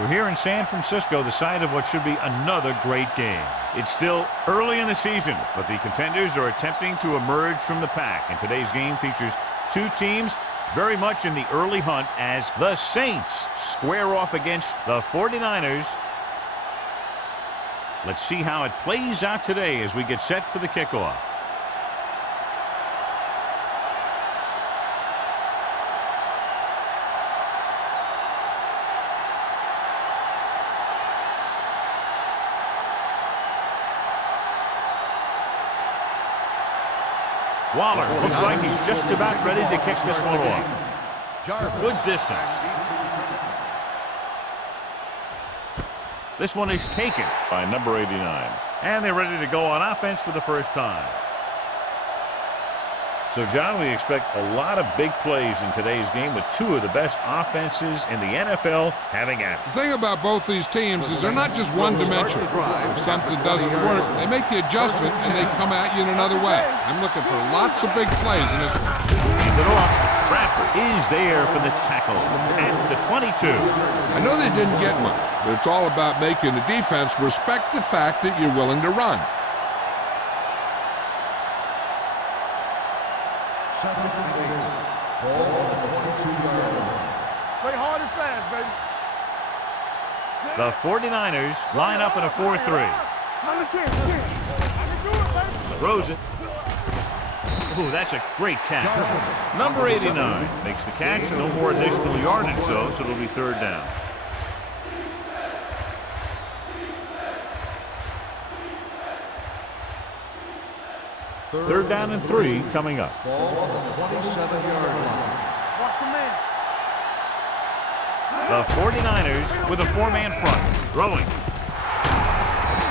We're here in San Francisco, the site of what should be another great game. It's still early in the season, but the contenders are attempting to emerge from the pack. And today's game features two teams very much in the early hunt as the Saints square off against the 49ers. Let's see how it plays out today as we get set for the kickoff. Waller looks like he's just about ready to kick this one off. Good distance. This one is taken by number 89. And they're ready to go on offense for the first time. So, John, we expect a lot of big plays in today's game with two of the best offenses in the NFL having at it. The thing about both these teams is they're not just one-dimensional. If something doesn't work, they make the adjustment and they come at you in another way. I'm looking for lots of big plays in this one. Hand it off. Bradford is there for the tackle at the 22. I know they didn't get much, but it's all about making the defense respect the fact that you're willing to run. Second and 8. Ball on the 22-yard line. Play hard and fast, baby. The 49ers line up in a 4-3. Throws it. Ooh, that's a great catch. Number 89 makes the catch. No more additional yardage, though, so it'll be third down. Third down and 3 coming up. Ball on the 27-yard line. Watch a man. The 49ers with a four-man front. Throwing.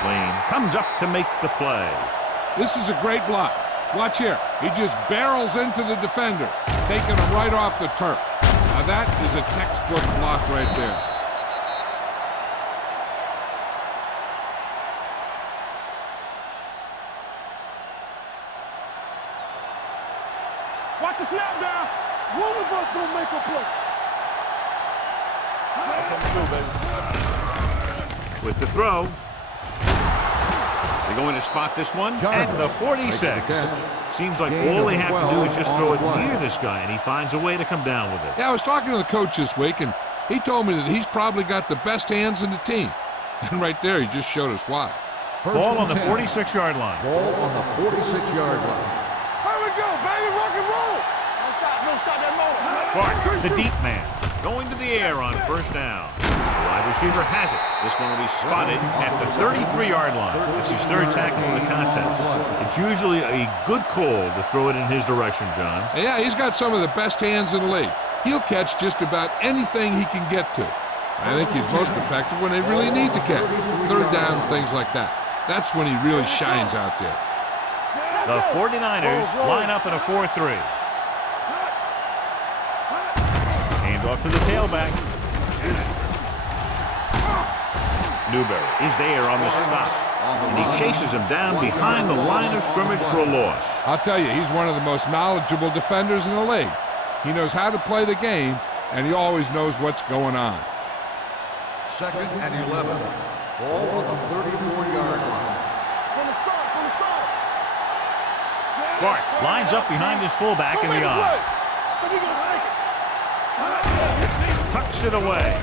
Lane comes up to make the play. This is a great block. Watch here. He just barrels into the defender, taking him right off the turf. Now that is a textbook block right there. Watch the snap down. One of us gonna make a play. With the throw. They're going to spot this one at the 46. Seems like all they have to do is just throw it near this guy, and he finds a way to come down with it. Yeah, I was talking to the coach this week, and he told me that he's probably got the best hands in the team. And right there, he just showed us why. Ball on the 46-yard line. Ball on the 46-yard line. Here we go, baby. Rock and roll. Don't stop that motor. Clark, the deep man, going to the air on first down. The wide receiver has it. This one will be spotted at the 33-yard line. It's his third tackle in the contest. It's usually a good call to throw it in his direction, John. Yeah, he's got some of the best hands in the league. He'll catch just about anything he can get to. I think he's most effective when they really need to catch. Third down, things like that. That's when he really shines out there. The 49ers line up in a 4-3. Hand off to the tailback. Newberry is there on the stop, and he chases him down behind the line of scrimmage for a loss. I'll tell you, he's one of the most knowledgeable defenders in the league. He knows how to play the game, and he always knows what's going on. Second and 11. Ball on the 34-yard line. From the start. Sparks lines up behind his fullback in the eye. Tucks it away.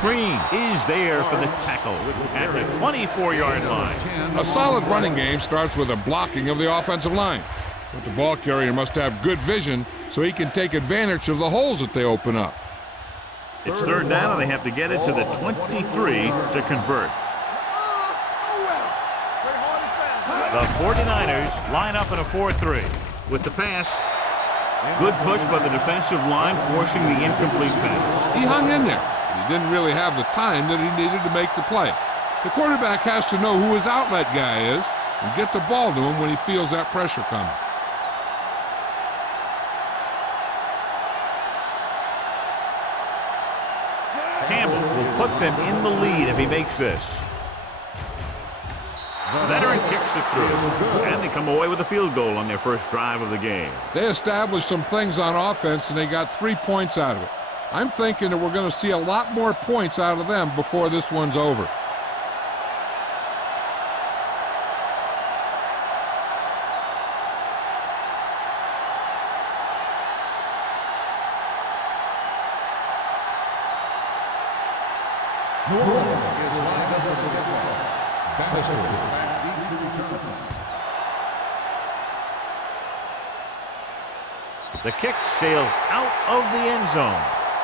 Green is there for the tackle at the 24-yard line. A solid running game starts with a blocking of the offensive line. But the ball carrier must have good vision so he can take advantage of the holes that they open up. It's third down, and they have to get it to the 23 to convert. The 49ers line up in a 4-3. With the pass, good push by the defensive line, forcing the incomplete pass. He hung in there. He didn't really have the time that he needed to make the play. The quarterback has to know who his outlet guy is and get the ball to him when he feels that pressure coming. Campbell will put them in the lead if he makes this. Veteran kicks it through, and they come away with a field goal on their first drive of the game. They established some things on offense, and they got 3 points out of it. I'm thinking that we're going to see a lot more points out of them before this one's over. New Orleans is lined up for the kickoff. Back deep to return. The kick sails out of the end zone.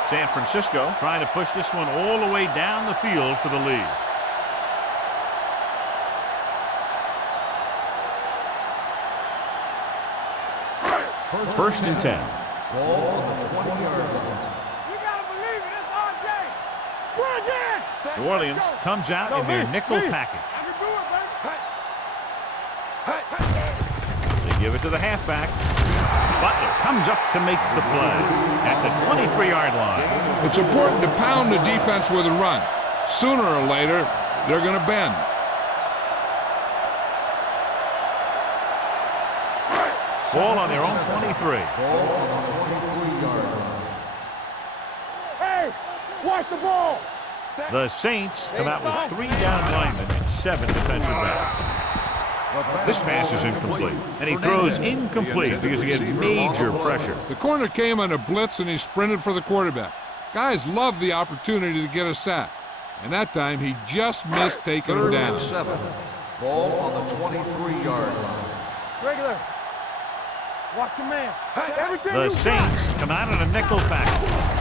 San Francisco trying to push this one all the way down the field for the lead. First and 10. Ball on the 20-yard line. You gotta believe it. It's our game. Run again. New Orleans comes out in their nickel package. I can do it, baby. They give it to the halfback. Butler comes up to make the play at the 23-yard line. It's important to pound the defense with a run. Sooner or later, they're going to bend. Ball on their own 23. Ball on the 23-yard line. Hey, watch the ball. The Saints come out with 3 down linemen and 7 defensive backs. This pass is incomplete, and he throws incomplete because he gets major pressure. The corner came on a blitz, and he sprinted for the quarterback. Guys love the opportunity to get a sack, and that time he just missed taking him Third down. and 7. Ball on the 23-yard line. Regular. Watch your man. Everything The you Saints come out in a nickel package.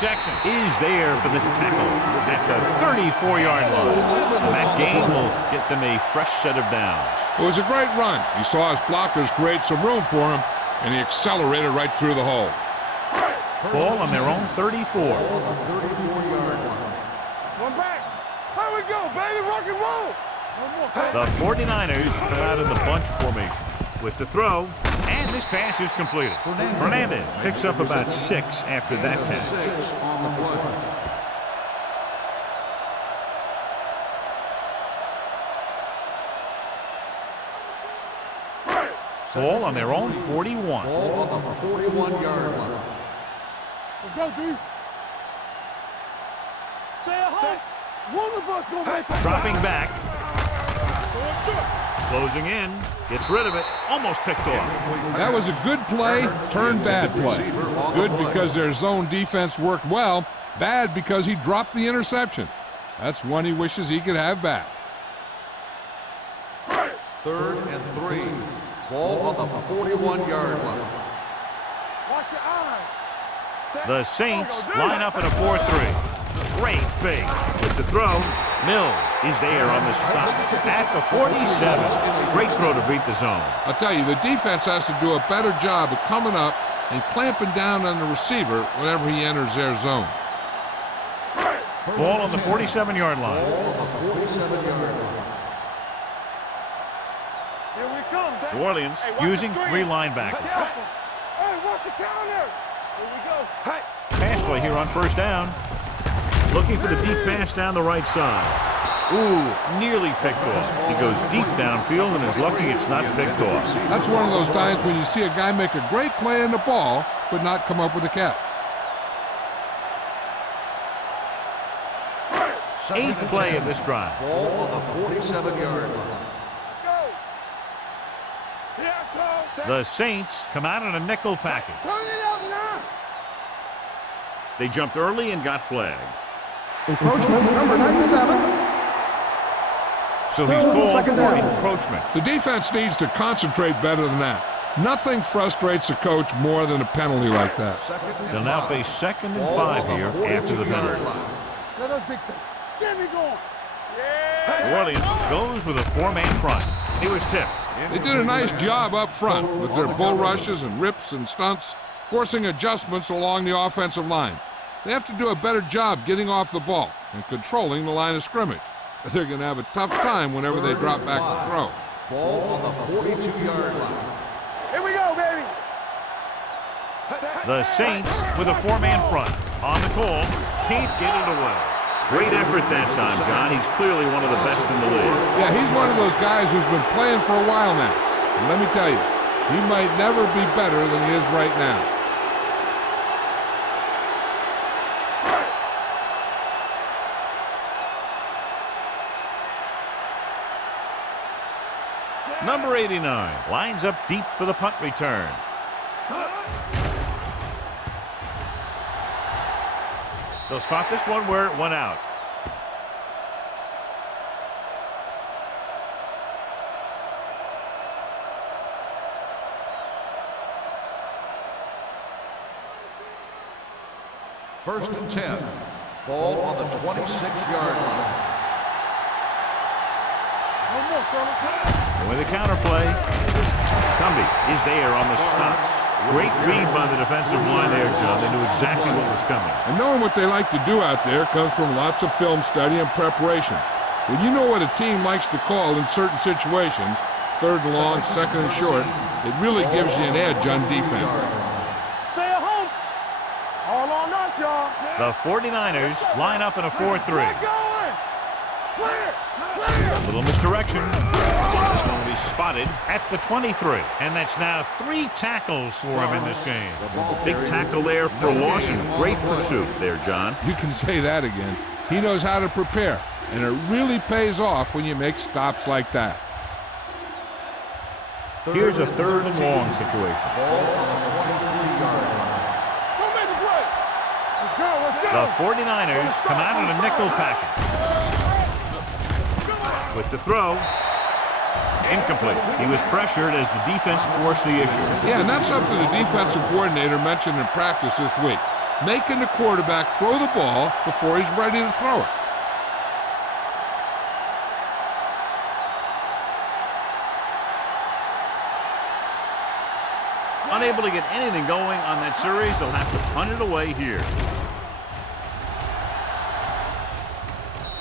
Jackson is there for the tackle at the 34-yard line. And that gain will get them a fresh set of downs. It was a great run. He saw his blockers create some room for him, and he accelerated right through the hole. Ball on their own 34. Ball on the 34-yard line. One back. Here we go, baby. Rock and roll. One more. The 49ers come out in the bunch formation with the throw, and this pass is completed. Hernandez picks up about 6 after that catch. 6 on the play. Ball on their own 41. Ball on the 41-yard line. Let's go, D. Stay at home. One of us gonna make it. Dropping back, closing in, gets rid of it, almost picked off. That was a good play, turned bad play. Good because their zone defense worked well, bad because he dropped the interception. That's one he wishes he could have back. Third and 3. Ball on the 41-yard line. Watch your eyes. The Saints line up in a 4-3. Great fake with the throw. Mills is there on the stop at the 47. Great throw to beat the zone. I'll tell you, the defense has to do a better job of coming up and clamping down on the receiver whenever he enters their zone. Ball on the 47-yard line. Ball on the 47-yard line. Here we come. New Orleans using 3 linebackers. Hey, watch the counter. Here we go. Hey. Pass play here on first down. Looking for the deep pass down the right side. Ooh, nearly picked off. He goes deep downfield and is lucky it's not picked off. That's one of those times when you see a guy make a great play on the ball, but not come up with a catch. 8th play of this drive. Ball on the 47-yard line. Let's go. Here it comes. The Saints come out in a nickel package. Turn it up now. They jumped early and got flagged. Encroachment, number 97. So he's Still called second for down. encroachment. The defense needs to concentrate better than that. Nothing frustrates a coach more than a penalty like that. They'll now face 2nd and 5 here after the penalty. Let us dictate. Get me going. Yeah. New Orleans goes with a 4-man front. He was tipped. They did a nice job up front with their bull rushes and rips and stunts, forcing adjustments along the offensive line. They have to do a better job getting off the ball and controlling the line of scrimmage. They're going to have a tough time whenever they drop back to throw. Ball on the 42-yard line. Here we go, baby. The Saints with a 4-man front. On the call, can't get it away. Great effort that time, John. He's clearly one of the best in the league. Yeah, he's one of those guys who's been playing for a while now. And let me tell you, he might never be better than he is right now. Number 89 lines up deep for the punt return. They'll spot this one where it went out. First and 10. Ball on the 26-yard line. And with a counterplay, Cumby is there on the stop. Great read by the defensive line there, John. They knew exactly what was coming. And knowing what they like to do out there comes from lots of film study and preparation. When you know what a team likes to call in certain situations, third and long, second and short, it really gives you an edge on defense. Stay at home. All on us, y'all. The 49ers line up in a 4-3. Get going. Clear. Clear. A little misdirection. This one will be spotted at the 23. And that's now 3 tackles for him in this game. Big tackle there for Lawson. Great pursuit there, John. You can say that again. He knows how to prepare, and it really pays off when you make stops like that. Here's a third and long situation. Ball on the 23-yard line. Don't make the play. Let's go. Let's go. The 49ers come out in a nickel package. With the throw, incomplete. He was pressured as the defense forced the issue. Yeah, and that's something the defensive coordinator mentioned in practice this week. Making the quarterback throw the ball before he's ready to throw it. Unable to get anything going on that series, they'll have to punt it away here.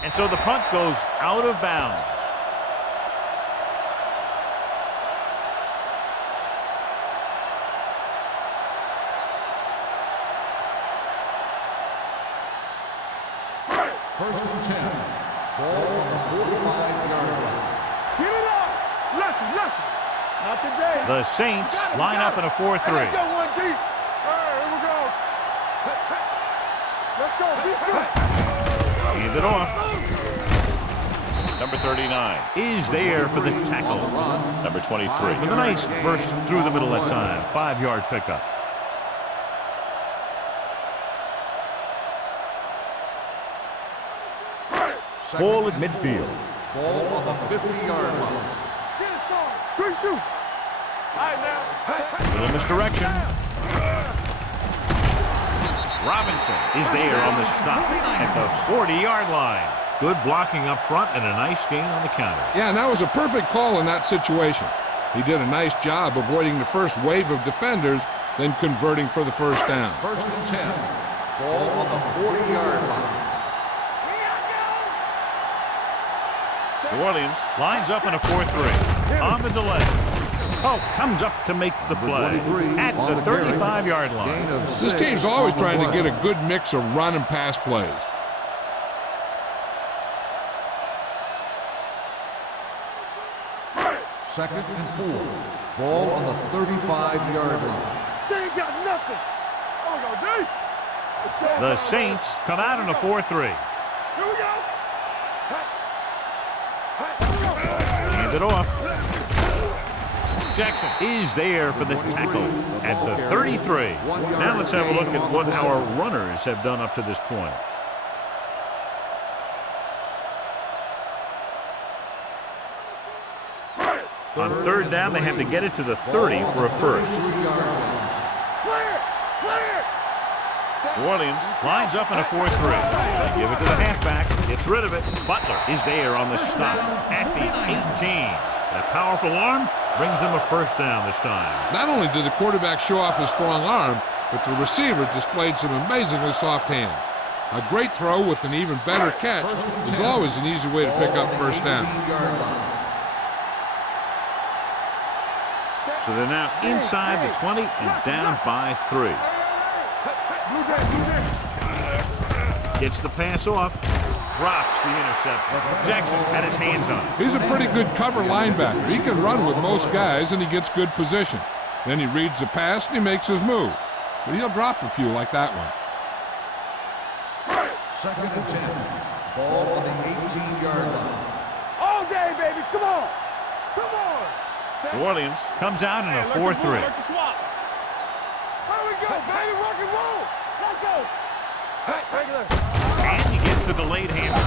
And so the punt goes out of bounds. First and 10. Ball on the 45-yard line. Get it up. Lefty. Not today. The Saints line up in a 4-3. Let's go one deep. All right, here we go. Let's go. Hand it off. Number 39 is there for the tackle. Number 23 with a nice burst through the middle that time. 5-yard pickup. Ball at midfield. Ball on the 50-yard line. Get it, son. Good shoot. All right, now. Little misdirection. Robinson is there on the stop at the 40-yard line. Good blocking up front and a nice gain on the counter. Yeah, and that was a perfect call in that situation. He did a nice job avoiding the first wave of defenders, then converting for the first down. First and 10. Ball on the 40-yard line. New Orleans lines up in a 4-3. On the delay. Oh, comes up to make the play at the 35-yard line. This team's always trying to get a good mix of run and pass plays. Second and 4. Ball on the 35-yard line. They ain't got nothing. Oh, we go deep. The Saints come out in a 4-3. Here we go. Hand it off. Jackson is there for the tackle at the 33. Now let's have a look at what our runners have done up to this point. On third down, they had to get it to the 30 for a first. Clear. New Orleans lines up in a 4-3. They give it to the halfback. Gets rid of it. Butler is there on the stop at the 18. That powerful arm brings them a first down this time. Not only did the quarterback show off his strong arm, but the receiver displayed some amazingly soft hands. A great throw with an even better catch is always an easy way to pick up first down. So they're now inside the 20 and down by 3. Gets the pass off. Drops the interception. Jackson had his hands on it. He's a pretty good cover linebacker. He can run with most guys, and he gets good position. Then he reads the pass, and he makes his move. But he'll drop a few like that one. Second and 10. Ball on the 18-yard line. All day, baby. Come on. Come on. New Orleans comes out in a 4-3. There we go, baby. Rock and roll. Let's go. Regular. And he gets the delayed hammer.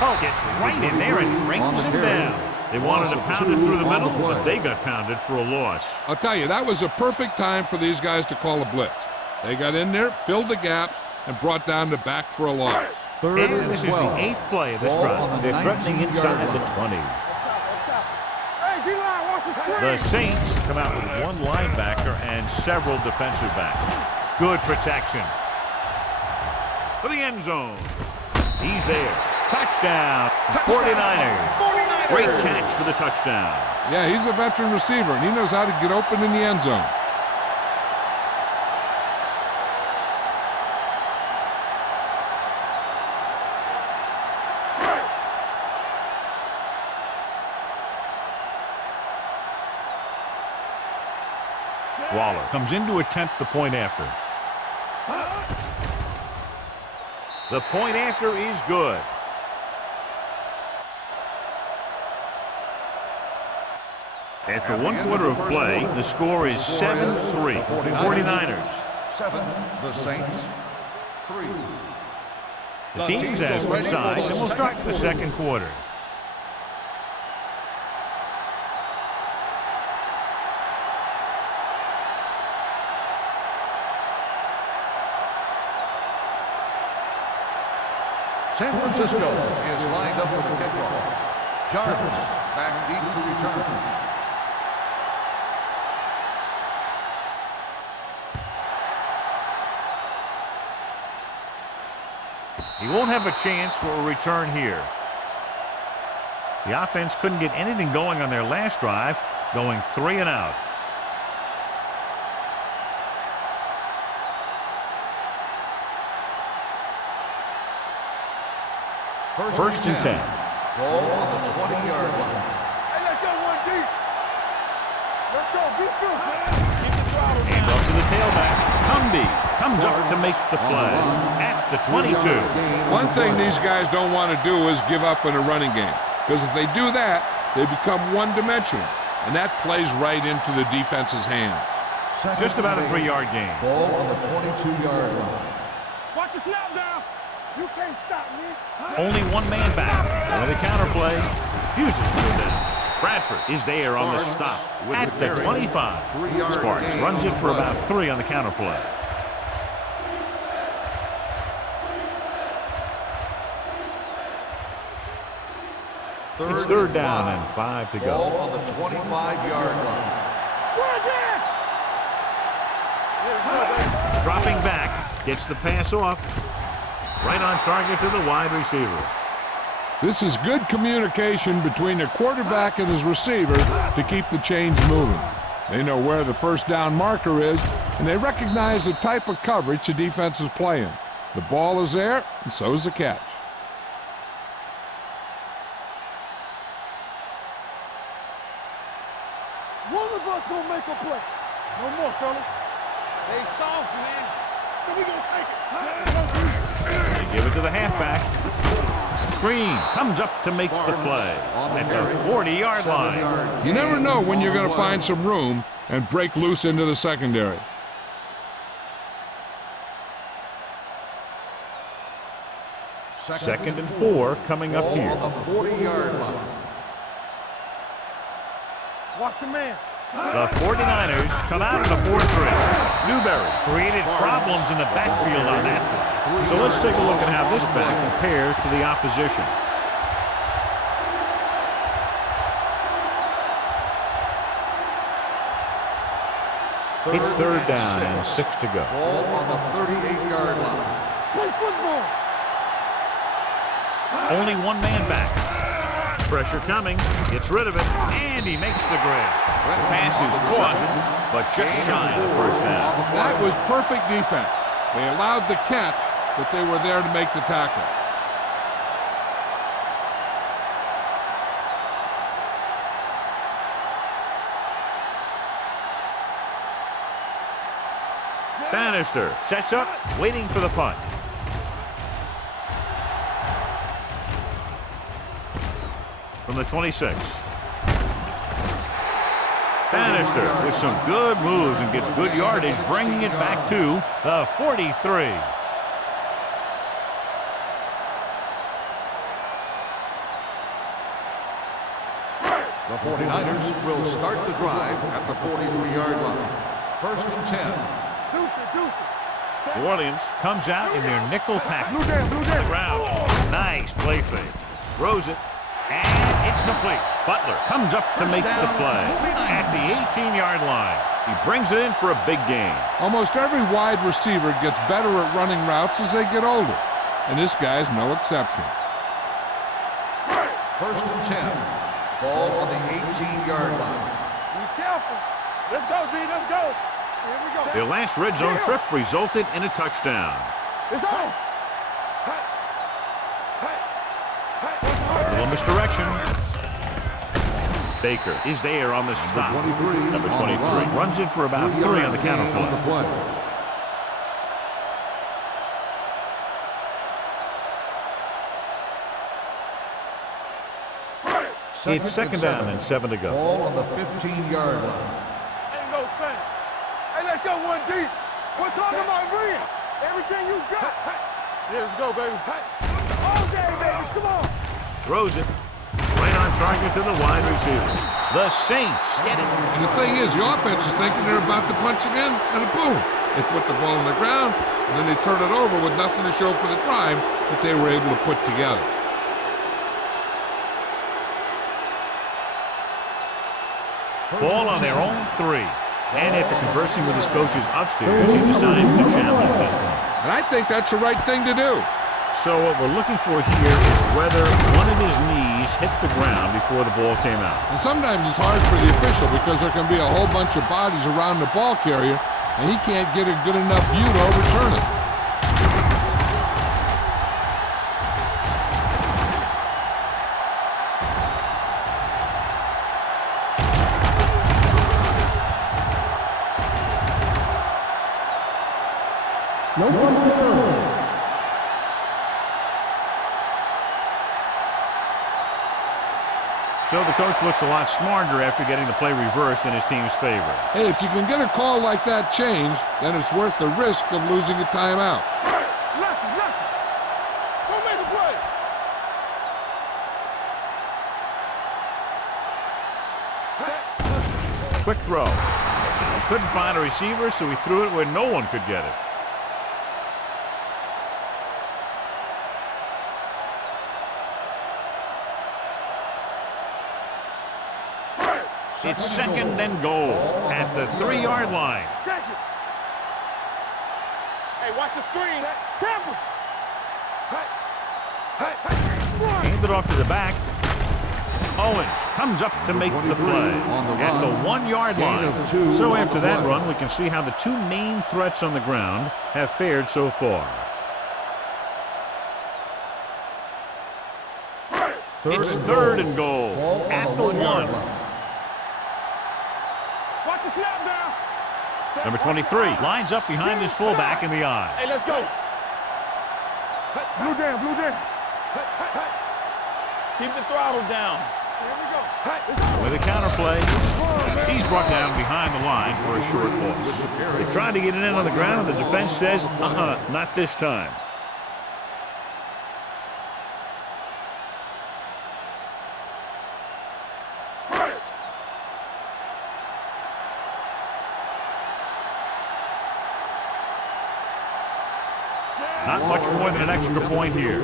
Oh, gets right in there and brings him down. They wanted to pound it through the middle, but they got pounded for a loss. I'll tell you, that was a perfect time for these guys to call a blitz. They got in there, filled the gaps, and brought down the back for a loss. And this is the 8th play of this drive. They're threatening inside the 20. Hey, D-line, watch the screen. The Saints come out with one linebacker and several defensive backs. Good protection. For the end zone. He's there. Touchdown. 49ers. Great catch for the touchdown. Yeah, he's a veteran receiver, and he knows how to get open in the end zone. Waller comes in to attempt the point after. The point after is good. After 1 quarter of play, the score is 7-3. 49ers. 7, the Saints 3. The teams have switched sides, and we'll start the second quarter. San Francisco is lined up for the kickoff. Jarvis back deep to return. He won't have a chance for a return here. The offense couldn't get anything going on their last drive, going 3 and out. First and 10. Ball on the 20-yard line. Hey, let's go one deep. Let's go. Be fierce, man. Keep the throttle And down. off to the tailback. Cumby comes up to make the play at the 22. One thing these guys don't want to do is give up in a running game, because if they do that, they become one-dimensional, and that plays right into the defense's hands. Just about a 3-yard gain. Ball on the 22-yard line. Watch the snap down. You can't stop me. Only one man back. With a counterplay, refuses to go down. Bradford is there on the stop at the 25. Sparks runs it for about 3 on the counterplay. It's third down and 5 to Ball go. on the 25-yard line. Dropping back, gets the pass off. Right on target to the wide receiver. This is good communication between the quarterback and his receiver to keep the chains moving. They know where the first down marker is, and they recognize the type of coverage the defense is playing. The ball is there, and so is the catch. One of us gonna make a play. No more, fellas. They soft, man. So we gonna take it. They give it to the halfback. Green comes up to make the play at the 40-yard line. You never know when you're going to find some room and break loose into the secondary. Second and 4 coming up Ball here. on the 40-yard line. Watch a man. The 49ers come out in a 4-3. Newberry created problems in the backfield on that play. So let's take a look at how this back compares to the opposition. It's third down and 6 to go. Ball on the 38-yard line. Play football. Only one man back. Pressure coming, gets rid of it, and he makes the grab. The pass is caught, but just shy of the first down. That was perfect defense. They allowed the catch, but they were there to make the tackle. Bannister sets up, waiting for the punt. From the 26. Bannister with some good moves and gets good yardage, bringing it back to the 43. The 49ers will start the drive at the 43-yard line. 1st and 10. New Orleans comes out in their nickel package. Around. Nice play fake. Throws it. And it's complete. Butler comes up to make the play at the 18-yard line. He brings it in for a big gain. Almost every wide receiver gets better at running routes as they get older, and this guy's no exception. 1st and 10. Ball on the 18-yard line. Be careful. Let's go, D. Let's go. Here we go. Their last red zone trip resulted in a touchdown. It's on. A little misdirection. Baker is there on the stop. Number 23 runs it for about 3 on the counter play. It's 2nd down and 7 to go. Ball on the 15-yard line. Ain't no thing. Hey, let's go 1D. We're talking about bringing everything you got. Yeah, let's go, baby. All day, baby. Come on. Throws it. Right on target to the wide receiver. The Saints get it. And the thing is, the offense is thinking they're about to punch again, and boom. They put the ball on the ground, and then they turn it over with nothing to show for the drive that they were able to put together. Ball on their own 3. And after conversing with his coaches upstairs, he decides to challenge this one. And I think that's the right thing to do. So what we're looking for here is whether one of his knees hit the ground before the ball came out. And sometimes it's hard for the official because there can be a whole bunch of bodies around the ball carrier, and he can't get a good enough view to overturn it. No fumble recovered. So the coach looks a lot smarter after getting the play reversed in his team's favor. Hey, if you can get a call like that changed, then it's worth the risk of losing a timeout. Lucky. Go make a play. Quick throw. He couldn't find a receiver, so he threw it where no one could get it. It's 2nd and goal at the 3-yard line. Check it. Hey, watch the screen. Careful. Hand it off to the back. Owens comes up to make the play at the 1-yard line. So after that run, we can see how the 2 main threats on the ground have fared so far. It's 3rd and goal at the 1. Watch the snap down. Number 23 lines up behind his fullback in the eye. Hey, let's go. Blue down. Keep the throttle down. Here we go. With a counter play, he's brought down behind the line for a short loss. They tried to get it in on the ground, and the defense says, not this time. Not much more than an extra point here.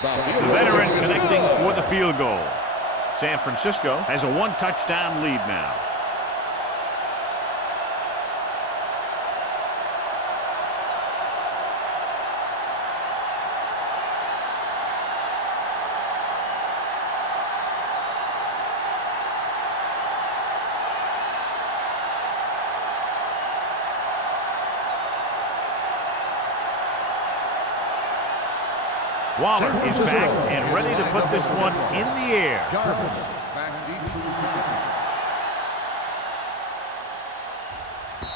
The veteran connecting for the field goal. San Francisco has a 1-touchdown lead now. Waller is back and ready to put this one in the air. Back deep to return.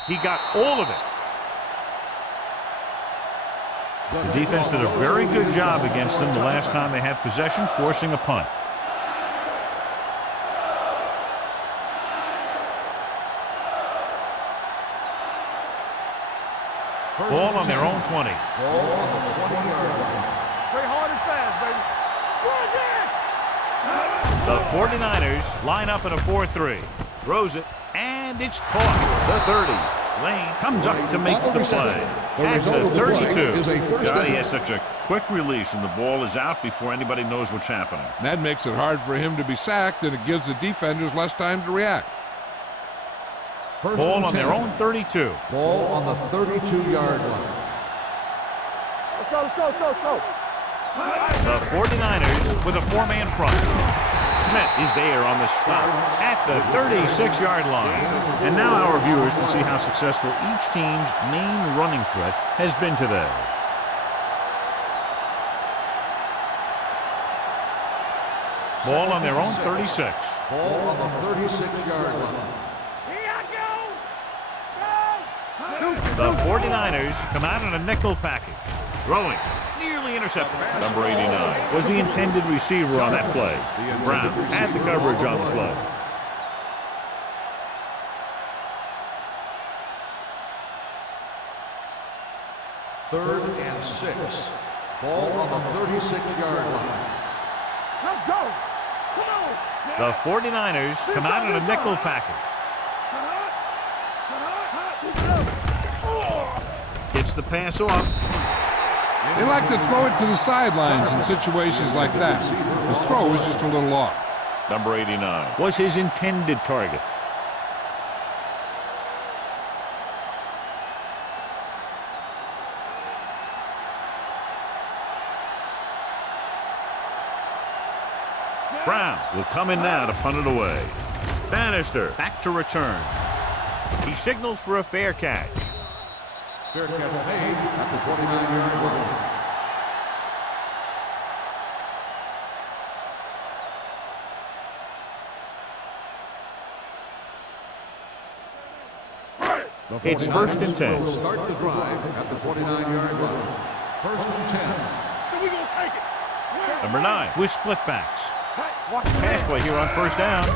He got all of it. The defense did a very good job against them the last time they had possession, forcing a punt. Ball on their own 20. Ball on the 20-yard line. Play hard and fast, baby. The 49ers line up in a 4-3. Throws it, and it's caught. The 30. Lane comes up to make the play. At the 32. Johnny has such a quick release, and the ball is out before anybody knows what's happening. That makes it hard for him to be sacked, and it gives the defenders less time to react. Ball on their own 32. Ball on the 32-yard line. Let's go, let's go, let's go, let's go. The 49ers with a four-man front. Smith is there on the stop at the 36-yard line. And now our viewers can see how successful each team's main running threat has been today. Ball on their own 36. Ball on the 36-yard line. The 49ers come out in a nickel package. Throwing. Nearly intercepted. Number 89 was the intended receiver on that play. Brown had the coverage on the play. Third and 6. Ball on the 36-yard line. Let's go. Come on. The 49ers come out in a nickel package. Gets the pass off. They like to throw it to the sidelines in situations like that. His throw was just a little off. Number 89 was his intended target. Brown will come in now to punt it away. Bannister back to return. He signals for a fair catch. Fair catch made at the 29-yard line. It's first and 10. Will start the drive at the 29-yard line. First and 10. So we gonna take it. Number 9 with split backs. Pass play here on first down.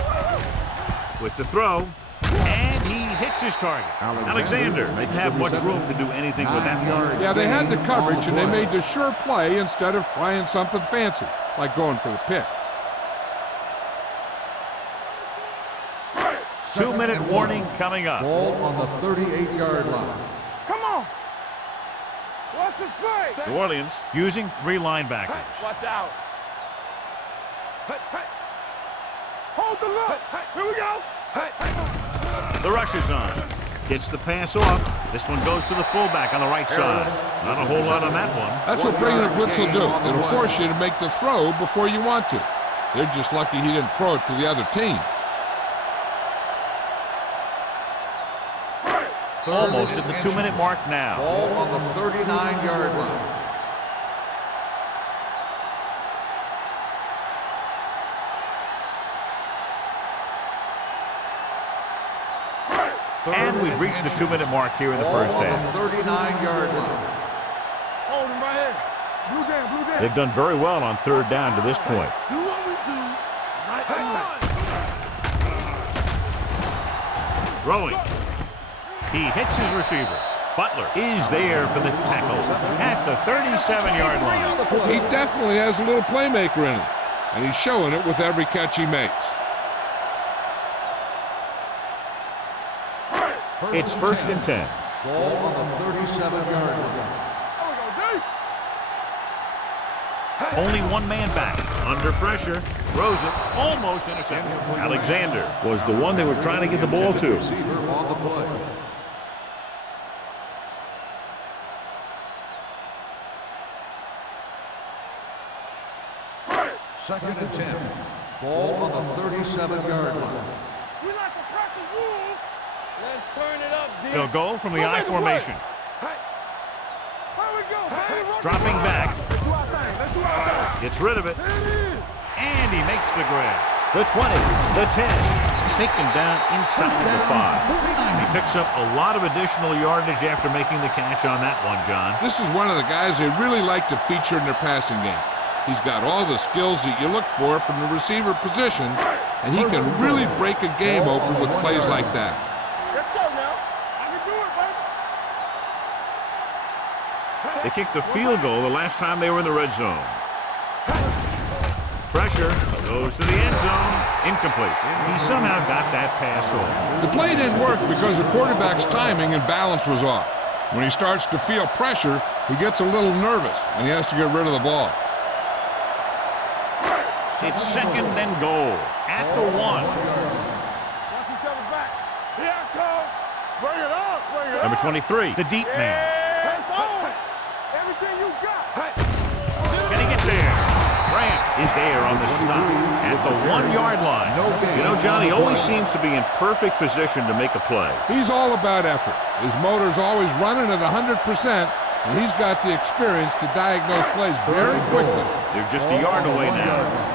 With the throw. And he hits his target. Alexander didn't have much room to do anything with that one. Yeah, they had the coverage, and they made the sure play instead of trying something fancy, like going for the pick. 2-minute warning coming up. Ball on the 38-yard line. Come on. What's the play? New Orleans using 3 linebackers. Watch out. Hold the look. Here we go. The rush is on. Gets the pass off. This one goes to the fullback on the right side. Not a whole lot on that one. That's what bringing a blitz will do. It'll force you to make the throw before you want to. They're just lucky he didn't throw it to the other team. Almost at the 2-minute mark now. Ball on the 39-yard line. And we've reached the 2-minute mark here in the first half. Ball on the 39-yard line. Hold him right here. Blue down, blue down. They've done very well on third down to this point. Do what we do. Right on. Throwing. He hits his receiver. Butler is there for the tackle at the 37-yard line. He definitely has a little playmaker in him, and he's showing it with every catch he makes. It's first and 10. Ball on the 37-yard line. Only one man back. Under pressure. Throws it. Almost intercepted. Alexander was the one they were trying to get the ball to. Receiver on the play. Second and 10. Ball on the 37-yard line. We like to practice rules. Let's turn it up, D. They'll go from the I formation. How we go, baby? Dropping back. Let's do our thing. Let's do our thing. Gets rid of it. There it is. And he makes the grab. The 20. The 10. Taken down inside the 5. He picks up a lot of additional yardage after making the catch on that one, John. This is one of the guys they really like to feature in their passing game. He's got all the skills that you look for from the receiver position, and he can really break a game open with plays like that. Let's go now. I can do it, baby. They kicked a field goal the last time they were in the red zone. Pressure goes to the end zone. Incomplete. He somehow got that pass off. The play didn't work because the quarterback's timing and balance was off. When he starts to feel pressure, he gets a little nervous, and he has to get rid of the ball. It's second and goal at the 1. Watch each other back. Here I come. Bring it up. Bring it Number up. 23, the deep man. Hey, forward. Everything you got. Can he get there? Grant is there on the stop at the 1-yard line. You know, John, he always seems to be in perfect position to make a play. He's all about effort. His motor's always running at 100%, and he's got the experience to diagnose plays very quickly. They're just a yard away now.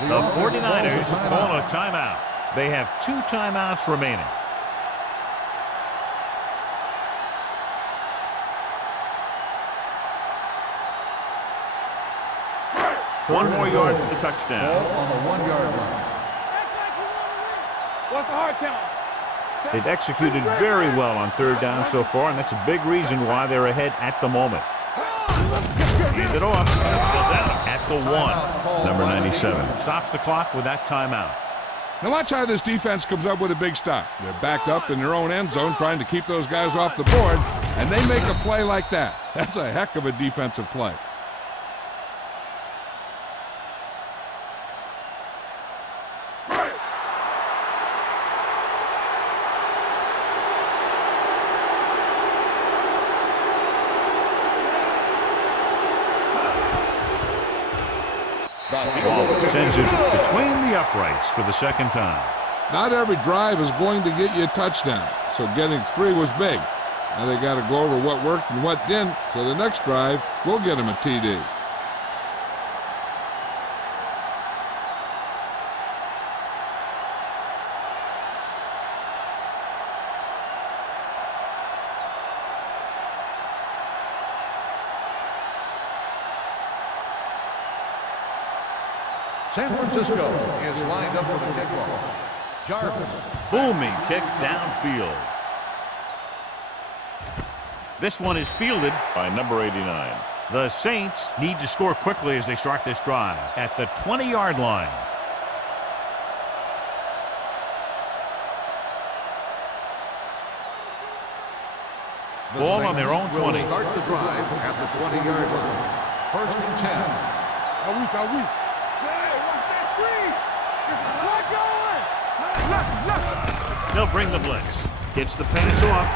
The 49ers call a timeout. They have 2 timeouts remaining. One more yard for the touchdown. On the 1-yard line. What's the hard count? They've executed very well on 3rd down so far, and that's a big reason why they're ahead at the moment. Hand it off. Still down at the 1. Number 97 stops the clock with that timeout. Now watch how this defense comes up with a big stop. They're backed up in their own end zone trying to keep those guys off the board, and they make a play like that. That's a heck of a defensive play. Sends it between the uprights for the 2nd time. Not every drive is going to get you a touchdown, so getting 3 was big. Now they got to go over what worked and what didn't, so the next drive will get them a TD. San Francisco is lined up for the kickoff. Jarvis. Booming kick downfield. This one is fielded by number 89. The Saints need to score quickly as they start this drive at the 20-yard line. Ball on their own 20. Will start the drive at the 20-yard line. 1st and 10. Are we? Say, watch that screen. Look. They'll bring the blitz. Gets the pass off.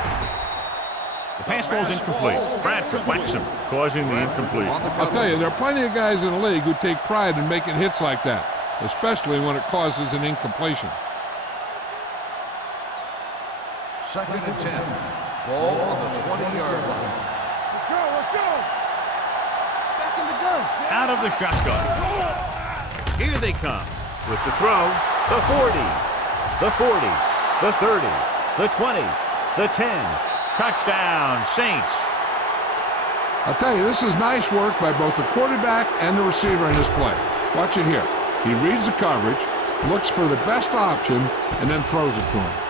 The pass falls incomplete. Bradford whacks him, causing the incompletion. I'll tell you, there are plenty of guys in the league who take pride in making hits like that, especially when it causes an incompletion. 2nd and 10. Ball on the 20-yard line. Let's go. Back in the gun. Out of the shotgun. Here they come with the throw. The 40, the 40, the 30, the 20, the 10. Touchdown, Saints. I'll tell you, this is nice work by both the quarterback and the receiver in this play. Watch it here. He reads the coverage, looks for the best option, and then throws it to him.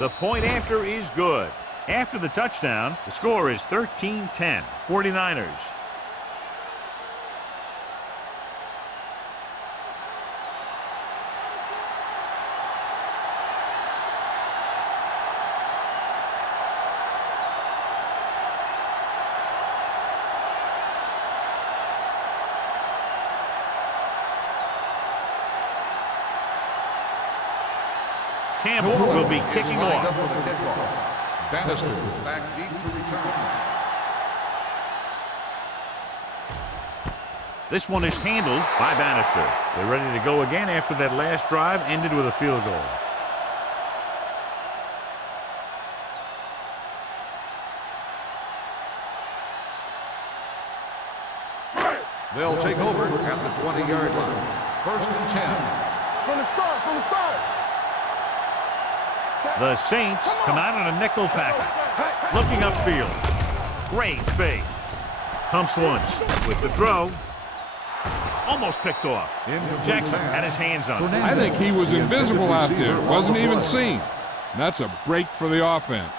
The point after is good. After the touchdown, the score is 13-10, 49ers. Campbell will be kicking off. For the kickoff. Bannister back deep to return. This one is handled by Bannister. They're ready to go again after that last drive ended with a field goal. They'll take over at the 20-yard line. 1st and 10. From the start, from the start. The Saints come out in a nickel package. Looking upfield. Great fake. Pumps once with the throw. Almost picked off. Jackson had his hands on it. I think he was invisible out there. Wasn't even seen. And that's a break for the offense.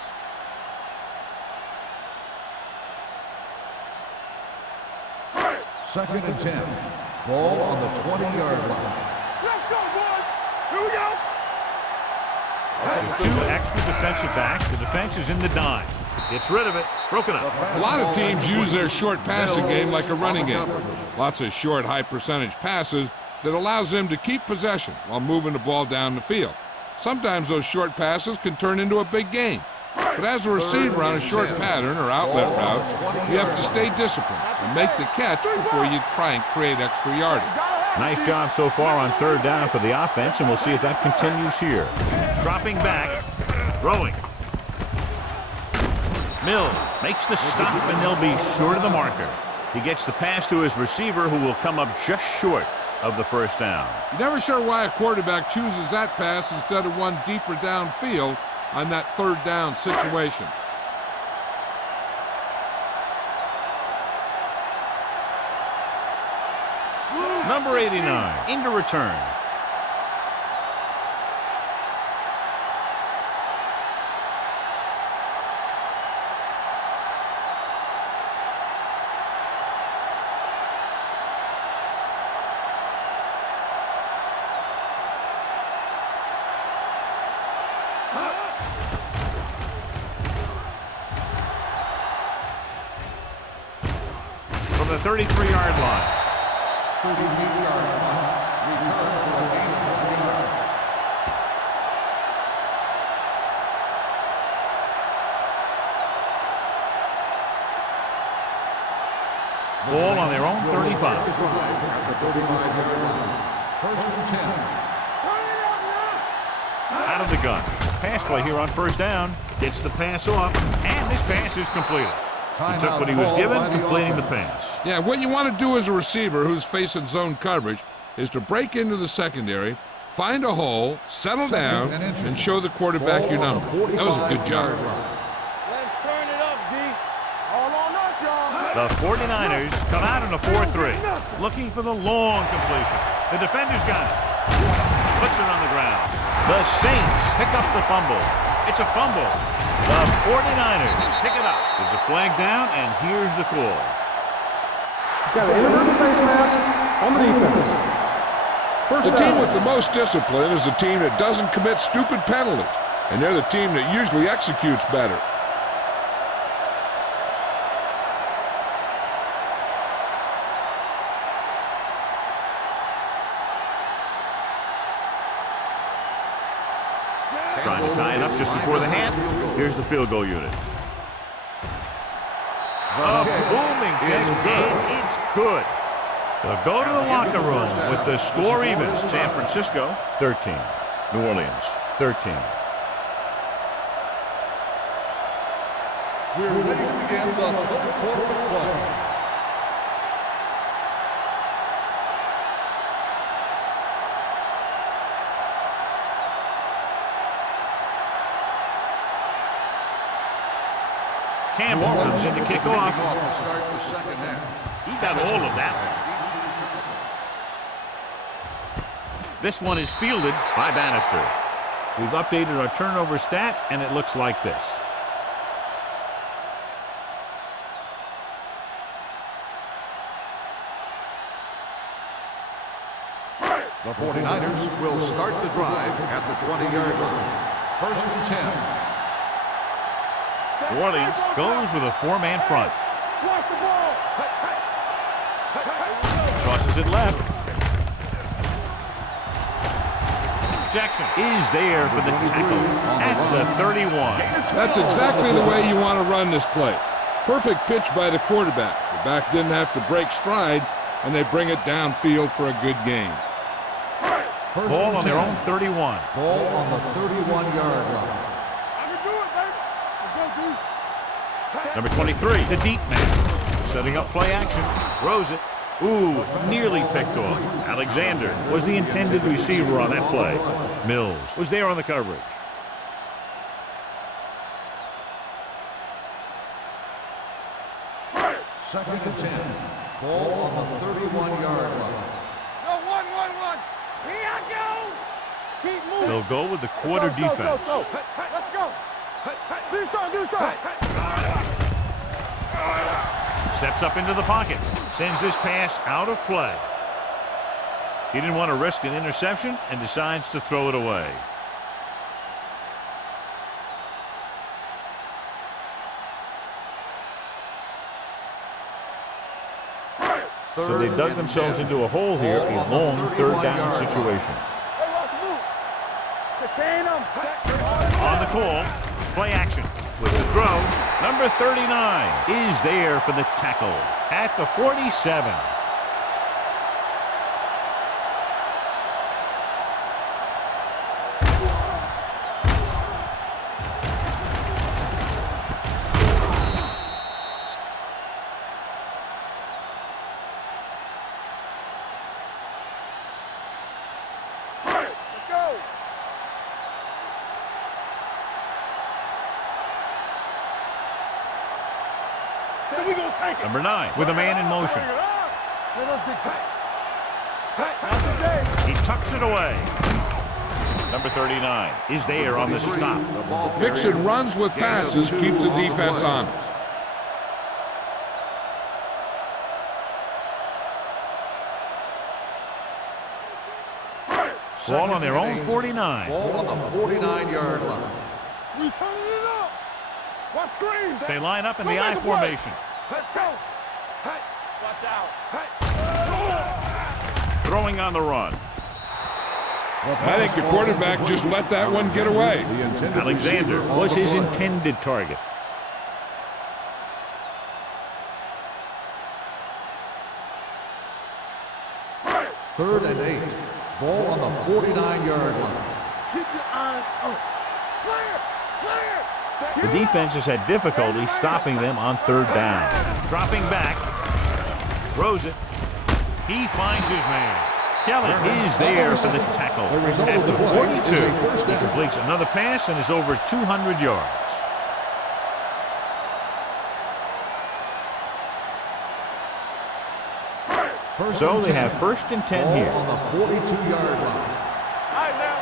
Second and 10. Ball on the 20-yard line. Let's go, boys. Here we go. Two extra defensive backs. The defense is in the dime. Gets rid of it. Broken up. A lot of teams use their short passing game like a running game. Lots of short, high-percentage passes that allows them to keep possession while moving the ball down the field. Sometimes those short passes can turn into a big game. But as a receiver on a short pattern or outlet route, you have to stay disciplined and make the catch before you try and create extra yardage. Nice job so far on 3rd down for the offense, and we'll see if that continues here. Dropping back, throwing. Mills makes the stop, and they'll be short of the marker. He gets the pass to his receiver, who will come up just short of the 1st down. You're never sure why a quarterback chooses that pass instead of one deeper downfield on that 3rd down situation. Number 89 into return. From the 33-yard line. 38-yard line. Return for a gain of 20 yards. Ball on their own 35. At the 35-yard line. 1st and 10. Out of the gun. Pass play here on 1st down. Gets the pass off, and this pass is completed. He took what he was given, completing the pass. Yeah, what you want to do as a receiver who's facing zone coverage is to break into the secondary, find a hole, settle down, and show the quarterback your number. That was a good job. Let's turn it up, D. All on us, y'all. The 49ers come out in a 4-3, looking for the long completion. The defender's got it. Puts it on the ground. The Saints pick up the fumble. It's a fumble. The 49ers pick it up. There's a flag down, and here's the call. Got an inadvertent face mask on the defense. The team with the most discipline is the team that doesn't commit stupid penalties, and they're the team that usually executes better. Trying to tie it up just before the half. Here's the field goal unit. A booming kick, and it's good. They'll go to the locker room with the score even. San Francisco, 13. New Orleans, 13. We're ready to begin the 3rd quarter of play. Campbell comes in to kick off. To start the 2nd half. He got all of that one. This one is fielded by Bannister. We've updated our turnover stat, and it looks like this. The 49ers will start the drive at the 20-yard line. 1st and 10. New Orleans goes with a 4-man front. Watch the ball. Crosses it left. Jackson is there for the tackle at the 31. That's exactly the way you want to run this play. Perfect pitch by the quarterback. The back didn't have to break stride, and they bring it downfield for a good gain. Ball on their own 31. Ball on the 31-yard line. I can do it, baby. Let's go, D. Number 23, the deep man. Setting up play action. Throws it. Ooh, nearly picked off. Alexander was the intended receiver on that play. Mills was there on the coverage. Second and 10. Ball on the 31-yard line. No, one. Here I go. Keep moving. They'll go with the quarter defense. Let's go. Do something. Steps up into the pocket. Sends this pass out of play. He didn't want to risk an interception and decides to throw it away. So they dug themselves into a hole here, a long third down situation. Hey, watch the move. Contain them. On the call, play action with the throw. Number 39 is there for the tackle at the 47. We gonna take it. Number 9 with a man in motion. Let us be He tucks it away. Number 39 is there on the stop. Mixon runs with passes, keeps the defense honest. Ball on their own 49. Ball on the 49-yard line. We turning it up. What screens? They line up in Don't the I make a play. formation. Let's go. Watch out. Throwing on the run. I think the quarterback just let that one get away. Alexander was his intended target. Third and 8. Ball on the 49-yard line. Keep your eyes up. Clear. The defense has had difficulty stopping them on third down. Dropping back. Throws it. He finds his man. Kelly is there for the tackle. At the 42, he completes another pass and is over 200 yards. So they have first and 10 here. On the 42-yard line. All right, now.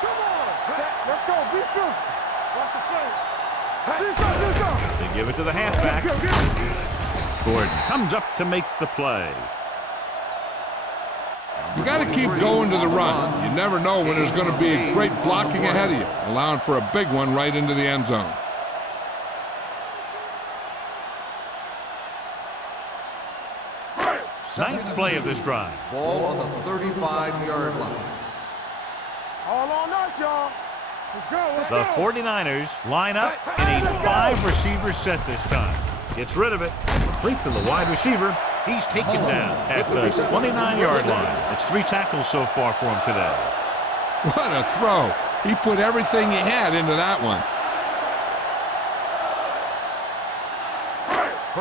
Come on. Let's go. Be physical. Watch the play. Do something. They give it to the halfback. Gordon comes up to make the play. You got to keep going to the run. You never know when there's going to be a great blocking ahead of you, allowing for a big one right into the end zone. Ninth play of this drive. Ball on the 35-yard line. All on us, y'all. Let's go. The 49ers line up in a 5-receiver set this time. Gets rid of it. Complete to the wide receiver. He's taken down at the 29-yard line. It's 3 tackles so far for him today. What a throw. He put everything he had into that one.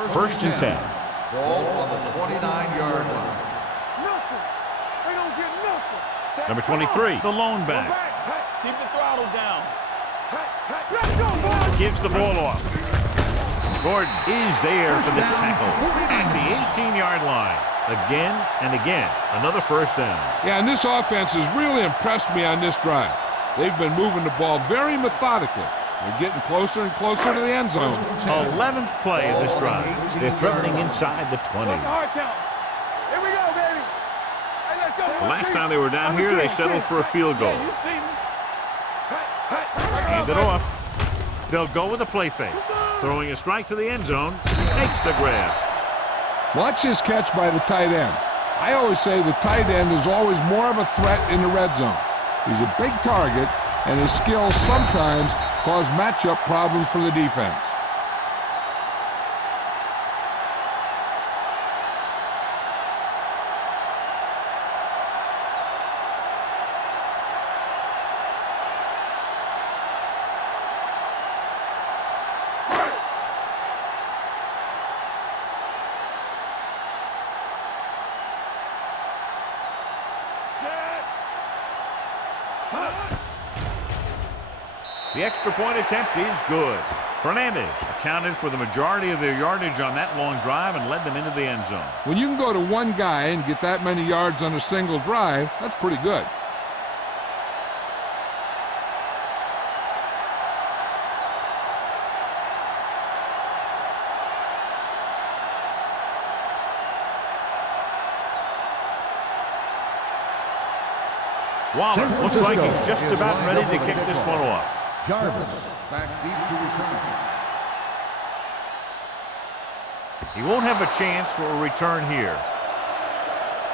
First and 10. Ball on the 29-yard line. Nothing. They don't get nothing. Number 23, the lone back. Keep the throttle down. Let's go, boys. Gives the ball off. Gordon is there for the tackle at the 18-yard line. Again and again, another first down. Yeah, and this offense has really impressed me on this drive. They've been moving the ball very methodically. They're getting closer and closer to the end zone. 11th play of this drive. They're threatening inside the 20. Hard count. Here we go, baby. Hey, let's go. The last time they were down here, they settled for a field goal. Yeah, you see me. Hand it off. They'll go with a play fake. Throwing a strike to the end zone. Makes the grab. Watch this catch by the tight end. I always say the tight end is always more of a threat in the red zone. He's a big target, and his skills sometimes cause matchup problems for the defense. The extra point attempt is good. Fernandez accounted for the majority of their yardage on that long drive and led them into the end zone. When you can go to one guy and get that many yards on a single drive, that's pretty good. Waller looks like he's just about ready to kick this one off. Jarvis back deep to return. He won't have a chance for a return here.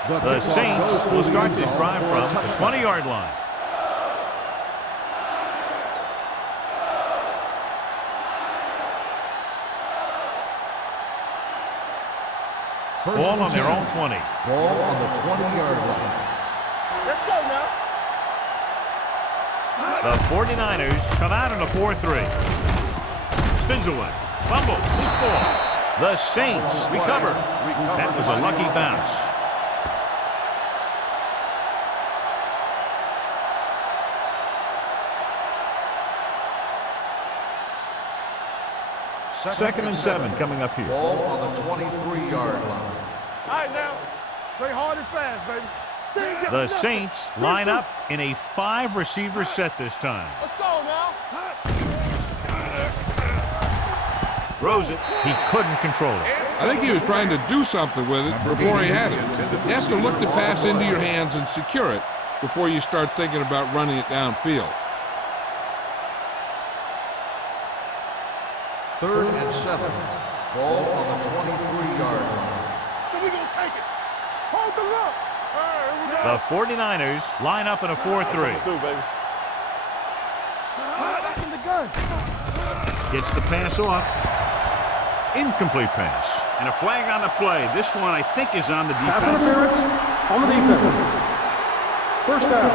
The Saints will start this drive from the 20-yard line. Ball on their own 20. Ball on the 20-yard line. Let's go now. The 49ers come out in a 4-3. Spins away. Fumble. Loose ball. The Saints recover. That was a lucky bounce. Second and 7 coming up here. Ball on the 23-yard line. All right now. Play hard and fast, baby. The Saints line up in a 5-receiver set this time. Let's go now. Throws it. He couldn't control it. I think he was trying to do something with it before he had it. You have to look the pass into your hands and secure it before you start thinking about running it downfield. 3rd and 7. Ball on the 23-yard line. So we're going to take it. Hold the look. The 49ers line up in a 4-3. Back in the gun. Gets the pass off. Incomplete pass. And a flag on the play. This one, I think, is on the defense. Pass interference on the defense. First down.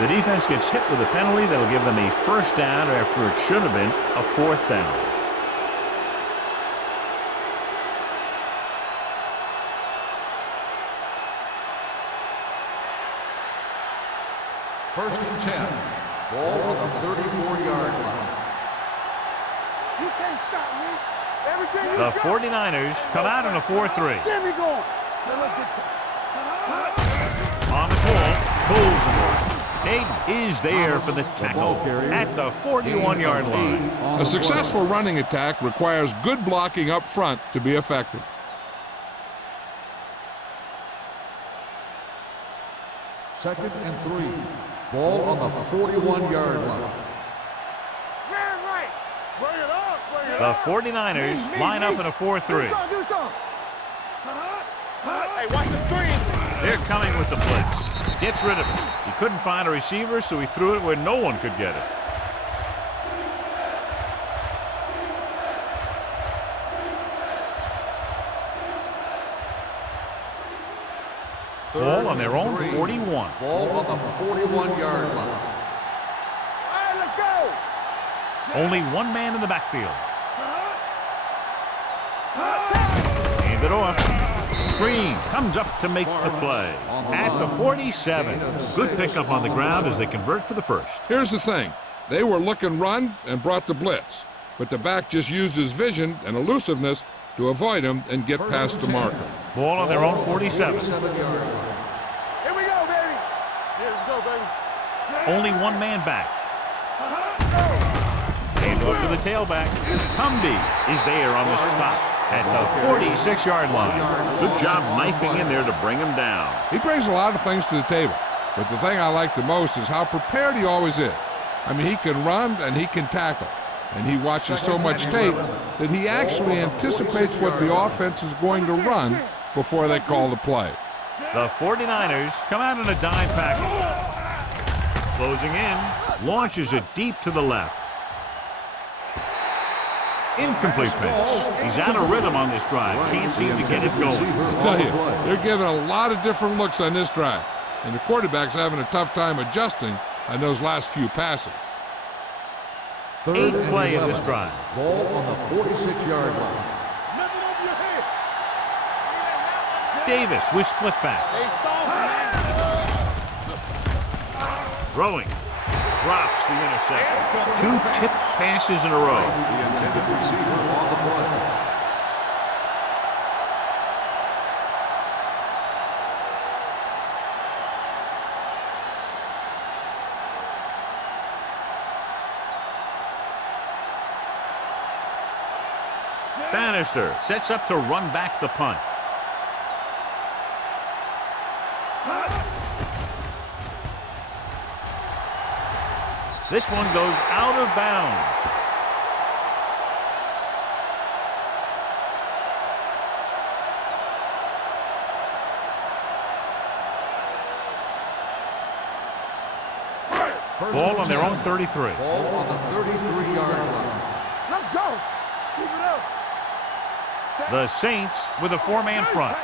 The defense gets hit with a penalty that'll give them a first down after it should have been a 4th down. First and 10. Ball on the 34-yard line. You can't stop me. Everything you The got. 49ers come out in a 4-3. Get me going. Now let's get to On the call, pulls him. Dayton is there for the tackle at the 41-yard line. A successful running attack requires good blocking up front to be effective. Second and 3. Ball on the 41-yard line. Man right. Bring it up. Bring it The up. 49ers line up in a 4-3. Do something. Hey, watch the screen. They're coming with the blitz. Gets rid of it. He couldn't find a receiver, so he threw it where no one could get it. Ball on their own 41. Ball on the 41-yard line. All right, let's go. Only one man in the backfield. Hand it off. Green comes up to make the play. At the 47. Good pickup on the ground as they convert for the first. Here's the thing. They were looking run and brought the blitz, but the back just used his vision and elusiveness to avoid him and get past the marker. Ball on their own 47. 47-yard line. Here we go, baby. Here we go, baby. Only one man back. Hand off to the tailback. Cumby is there on the stop at the 46-yard line. Good job knifing in there to bring him down. He brings a lot of things to the table, but the thing I like the most is how prepared he always is. I mean, he can run and he can tackle, and he watches so much tape that he actually anticipates what the offense is going to run before they call the play. The 49ers come out in a dime package. Closing in, launches it deep to the left. Incomplete pass. He's out of rhythm on this drive. Can't seem to get it going. I tell you, they're giving a lot of different looks on this drive, and the quarterback's having a tough time adjusting on those last few passes. 8th play of this drive. Ball on the 46-yard line. Nothing over your head. Davis with split backs. Hey, soft, man. Throwing. Drops the interception. 2 tipped passes in a row. The intended receiver on the play. Bannister sets up to run back the punt. This one goes out of bounds. Ball on their own 33. Ball on the 33-yard line. Let's go. Keep it up. The Saints with a 4-man front.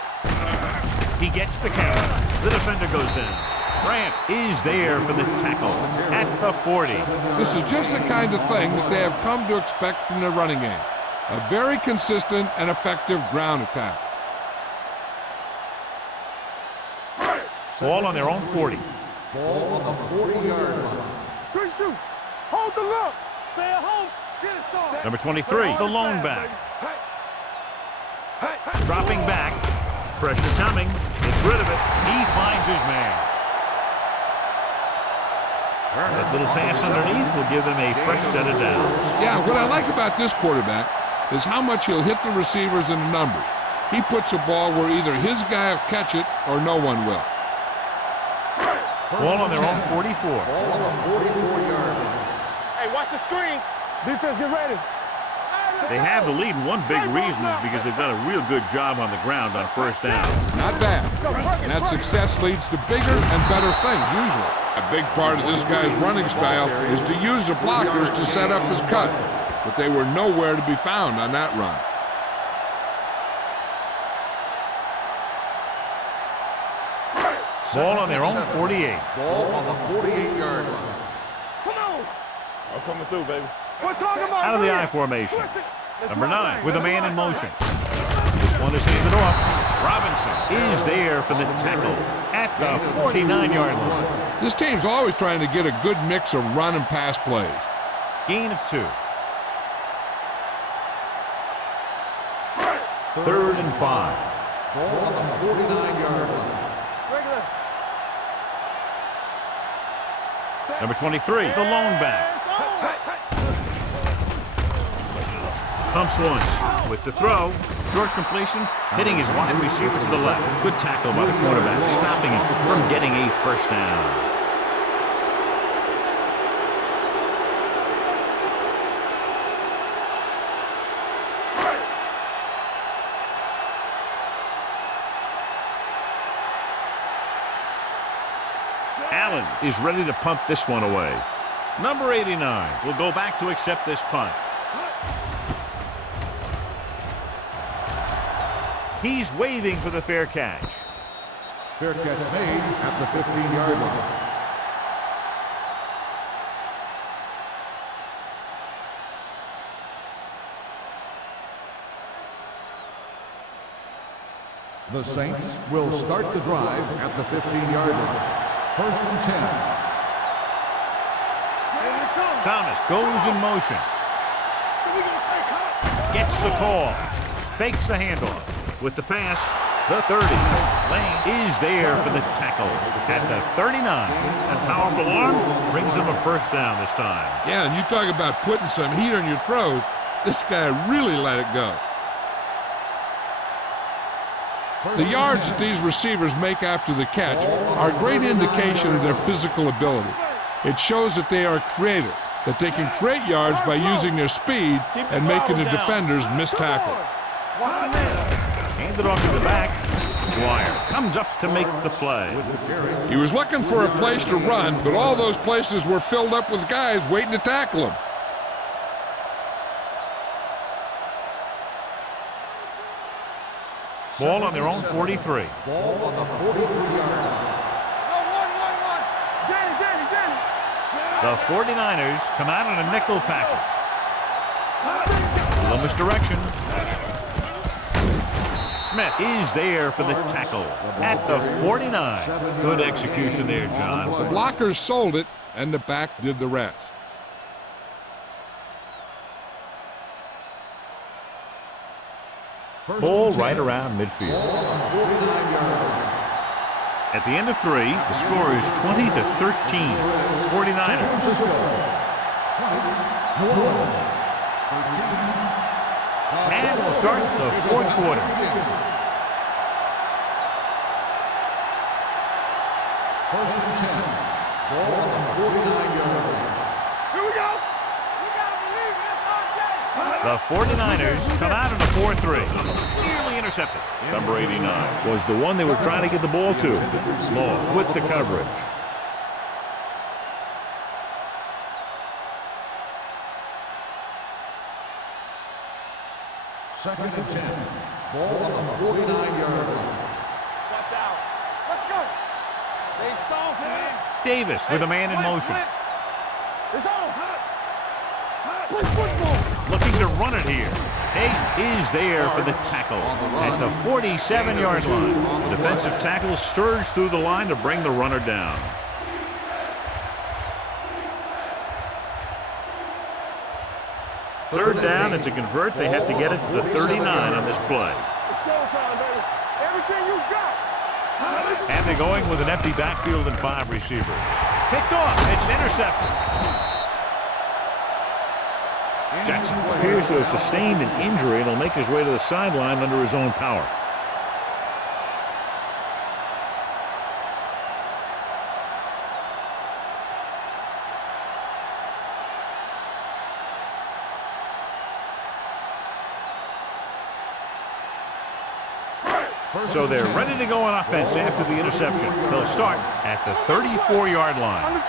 He gets the count. The defender goes down. Grant is there for the tackle at the 40. This is just the kind of thing that they have come to expect from their running game. A very consistent and effective ground attack. Ball on their own 40. Ball on the 40-yard line. Good shoot. Hold the look. Stay at home. Get it, son. Number 23, the lone back. Dropping back. Pressure coming. Gets rid of it. He finds his man. That little pass underneath will give them a fresh set of downs. Yeah, what I like about this quarterback is how much he'll hit the receivers in the numbers. He puts a ball where either his guy will catch it or no one will. Ball on their own 44. Ball on the 44-yard line. Hey, watch the screen. Defense, get ready. They have the lead, and one big reason is because they've done a real good job on the ground on first down. Not bad. And that success leads to bigger and better things, usually. A big part of this guy's running style is to use the blockers to set up his cut. But they were nowhere to be found on that run. Ball on their own 48. Ball on the 48-yard line. Come on. I'm coming through, baby. We're talking about Out of the I formation. Number 9 with a man in motion. This one is handed off. Robinson is there for the tackle at the 49-yard line. This team's always trying to get a good mix of run and pass plays. Gain of 2. 3rd and 5. Ball on the 49-yard line. Number 23, the lone back. Pumps once with the throw. Short completion, hitting his wide receiver to the left. Good tackle by the quarterback, stopping him from getting a first down. Allen is ready to punt this one away. Number 89 will go back to accept this punt. He's waving for the fair catch. Fair catch made at the 15-yard line. The Saints will start the drive at the 15-yard line. 1st and 10. Thomas goes in motion. Gets the call. Fakes the handoff. With the pass, the 30. Lane is there for the tackle at the 39. That powerful arm brings them a first down this time. Yeah, and you talk about putting some heat on your throws. This guy really let it go. The yards that these receivers make after the catch are a great indication of their physical ability. It shows that they are creative, that they can create yards by using their speed and making the defenders miss tackle. Handed off to the back. Dwyer comes up to make the play. He was looking for a place to run, but all those places were filled up with guys waiting to tackle him. Ball on their own 43. Ball on the 43-yard line. The 49ers come out in a nickel package. A little misdirection. Smith is there for the tackle at the 49. Good execution there, John. The blockers sold it, and the back did the rest. Ball right around midfield. At the end of 3, the score is 20-13. 49ers. And we'll start the fourth quarter. First and 10. Ball on the 49-yard line. Here we go. You gotta believe it. It's our day. The 49ers come out in a 4-3. Nearly intercepted. Number 89 was the one they were trying to get the ball to. Small with the coverage. Second and 10. Ball on the 49-yard line. Watch out. Let's go. They saw him. Davis with a man in motion. It's on. Play football. Looking to run it here. Tate is there for the tackle at the 47-yard line. The defensive tackle surged through the line to bring the runner down. Third down, and to convert, they have to get it to the 39 on this play. It's showtime, baby. Everything you got. And they're going with an empty backfield and 5 receivers. Picked off. It's intercepted. Jackson appears to have sustained an injury and will make his way to the sideline under his own power. So they're ready to go on offense after the interception. They'll start at the 34-yard line.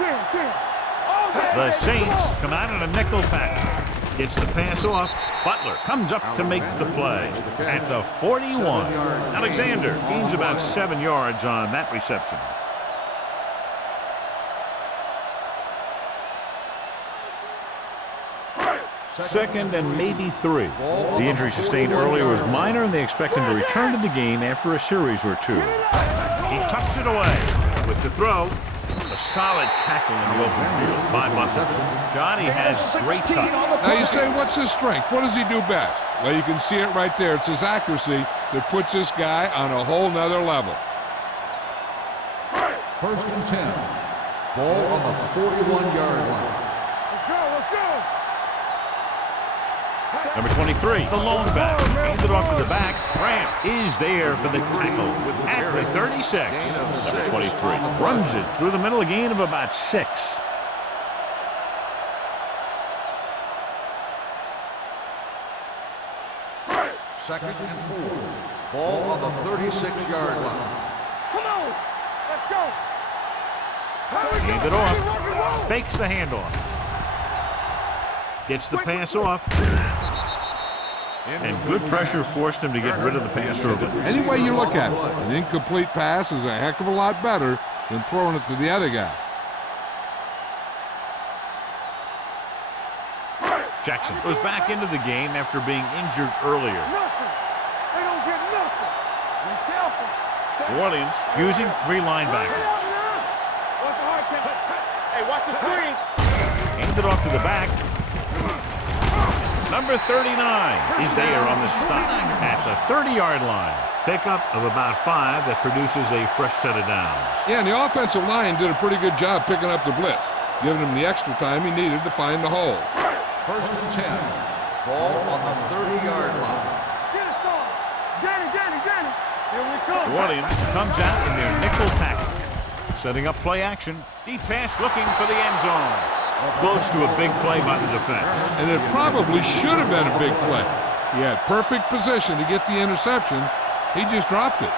The Saints come out in a nickel package. Gets the pass off. Butler comes up to make the play at the 41. Alexander gains about 7 yards on that reception. Second and maybe 3. The injury sustained earlier was minor, and they expect him to return to the game after a series or 2. He tucks it away with the throw. A solid tackle in the open field by Butler. Johnny has great touch. Now you say, what's his strength? What does he do best? Well, you can see it right there. It's his accuracy that puts this guy on a whole nother level. First and 10. Ball on the 41-yard line. Let's go. Let's go. Number 23, the lone back. Handed off to the back. Grant is there for the tackle at the 36. Number 23 runs it through the middle, a gain of about 6. Second and 4. Ball on the 36-yard line. Come on. Let's go. Handed off. Fakes the handoff. Gets the pass off. And good pressure forced him to get rid of the pass early. Any way you look at it, an incomplete pass is a heck of a lot better than throwing it to the other guy. Jackson goes back into the game after being injured earlier. Nothing. They don't get nothing. Be careful. New Orleans using 3 linebackers. Watch the hard count. Hey, watch the screen. Handed off to the back. Number 39 is there on the stop at the 30-yard line. Pickup of about 5 that produces a fresh set of downs. Yeah, and the offensive line did a pretty good job picking up the blitz, giving him the extra time he needed to find the hole. First and 10. Ball on the 30-yard line. Get it, son. Get it. Here we come. New Orleans comes out in their nickel package. Setting up play action. Deep pass looking for the end zone. Close to a big play by the defense. And it probably should have been a big play. He had perfect position to get the interception. He just dropped it.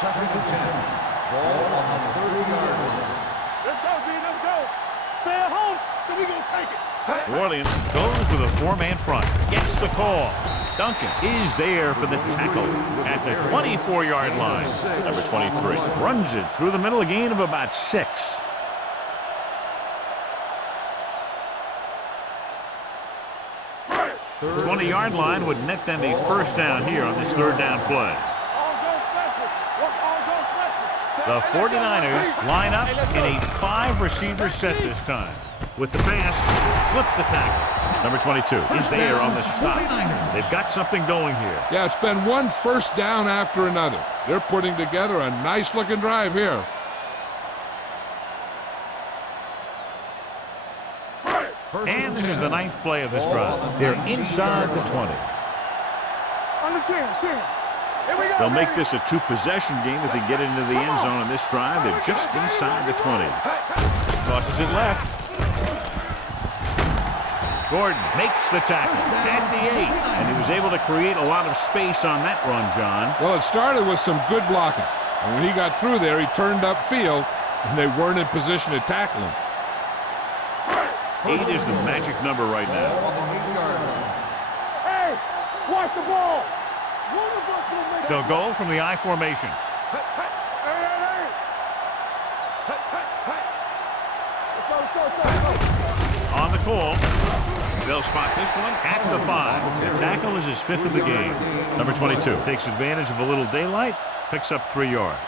Second and 10. Ball on the 30-yard line. Let's go, B. Let's go. Stay at home, so we gonna take it. New Orleans goes with a 4-man front. Gets the call. Duncan is there for the tackle at the 24-yard line. Number 23 runs it through the middle, a gain of about 6. 20-yard line would net them a first down here on this third down play. The 49ers line up in a 5-receiver set this time. With the pass, slips the tackle. Number 22 is there on the stop. They've got something going here. Yeah, it's been one first down after another. They're putting together a nice-looking drive here. And this is the 9th play of this drive. They're inside the 20. Under 10, 10. Here we go, They'll make baby. this a 2-possession game if they get into the end zone on this drive. They're just inside the 20. Crosses it left. Gordon makes the tackle at the 8. And he was able to create a lot of space on that run, John. Well, it started with some good blocking. And when he got through there, he turned upfield, and they weren't in position to tackle him. 8 is the magic number right now. Hey, watch the ball. They'll go from the I formation. Hey, hey, hey. Let's go. On the call. They'll spot this one at the 5. The tackle is his 5th of the game. Number 22 takes advantage of a little daylight, picks up 3 yards.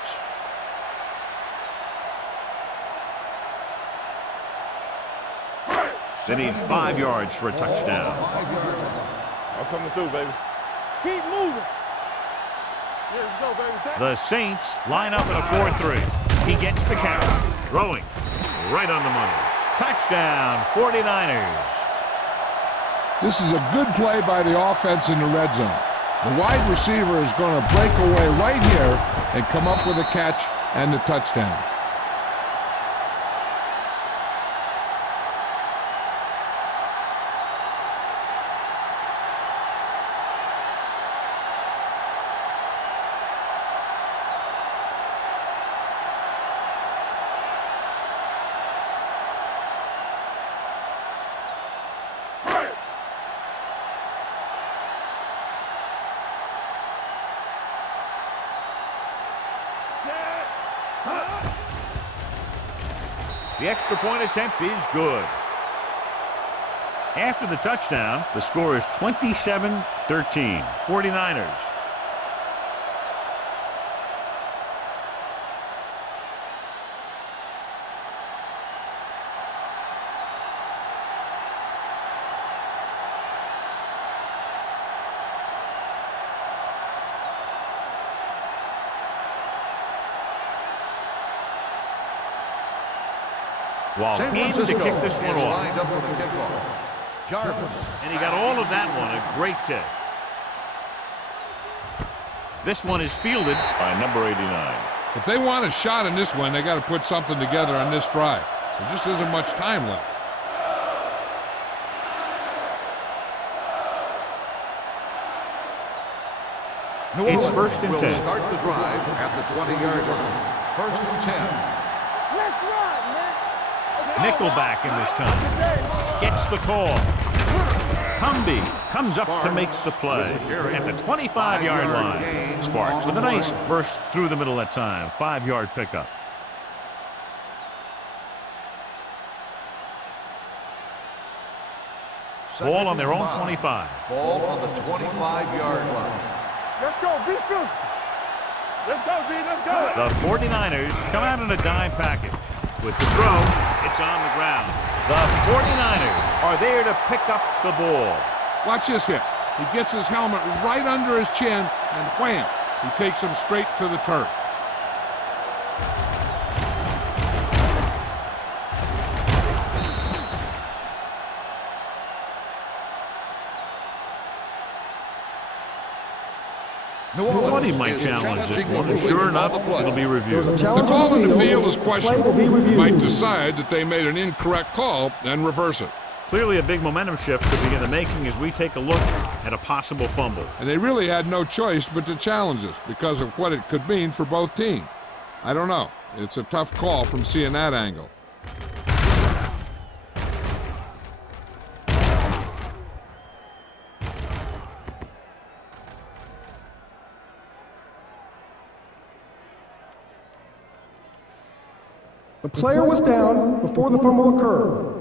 They need 5 yards for a touchdown. I'm coming through, baby. Keep moving. Yeah, let's go, baby. The Saints line up in a 4-3. He gets the carry. Throwing right on the money. Touchdown, 49ers. This is a good play by the offense in the red zone. The wide receiver is going to break away right here and come up with a catch and the touchdown. The extra point attempt is good. After the touchdown, the score is 27-13. 49ers. Wall in to kick this one off. Lined up for the kickoff. Jarvis. And he got all of that one. A great kick. This one is fielded by number 89. If they want a shot in this one, they got to put something together on this drive. There just isn't much time left. It's first and 10. Will start the drive at the 20-yard line. First and 10. Let's run, man. Nickelback in this time. Gets the call. Humby comes up to make the play at the 25-yard line. Sparks with a nice burst through the middle that time. 5-yard pickup. Ball on their own 25. Ball on the 25-yard line. Let's go, be physical. Let's go, B, let's go. The 49ers come out in a dime package. With the throw, it's on the ground. The 49ers are there to pick up the ball. Watch this hit. He gets his helmet right under his chin, and wham, he takes him straight to the turf. I thought he might challenge this one, and sure enough, it'll be reviewed. The call in the field is questionable. He might decide that they made an incorrect call and reverse it. Clearly a big momentum shift could be in the making as we take a look at a possible fumble. And they really had no choice but to challenge this because of what it could mean for both teams. I don't know. It's a tough call from seeing that angle. The player was down before the fumble occurred.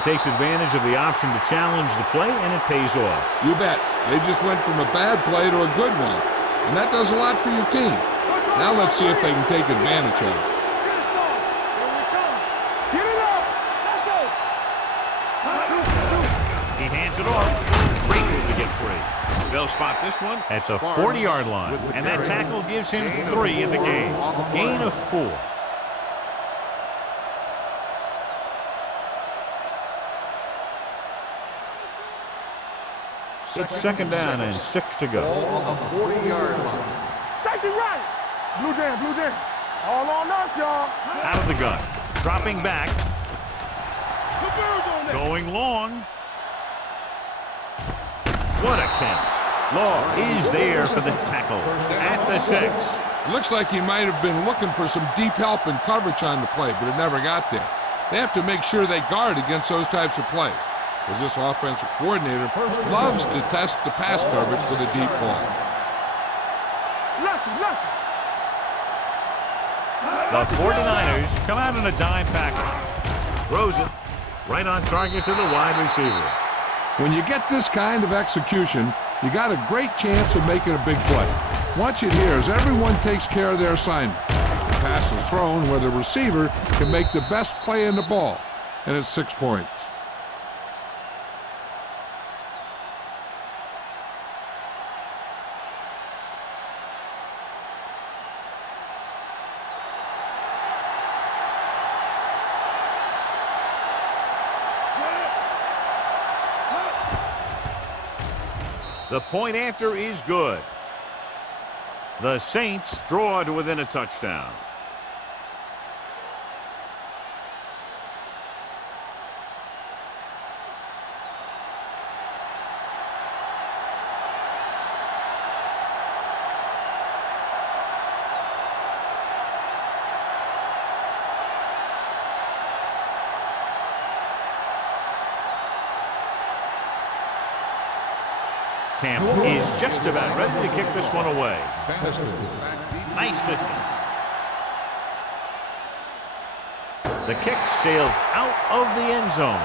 He takes advantage of the option to challenge the play, and it pays off. You bet. They just went from a bad play to a good one. And that does a lot for your team. Now let's see if they can take advantage of it. He hands it off. Great move to get free. They'll spot this one at the 40-yard line. And that tackle gives him 3 in the game. Gain of 4. It's second down and 6 to go. Ball on the 40-yard line. Safety right. Blue down. All on us, y'all. Out of the gun. Dropping back. Going long. What a catch. Law is there for the tackle at the 6. Looks like he might have been looking for some deep help and coverage on the play, but it never got there. They have to make sure they guard against those types of plays, because this offensive coordinator loves to test the pass coverage for the deep ball. The 49ers come out in a dime package. Throws it right on target to the wide receiver. When you get this kind of execution, you got a great chance of making a big play. Watch it here as everyone takes care of their assignment. The pass is thrown where the receiver can make the best play in the ball, and it's 6 points. The point after is good. The Saints draw to within a touchdown. Camp is just about ready to kick this one away. Nice distance. The kick sails out of the end zone.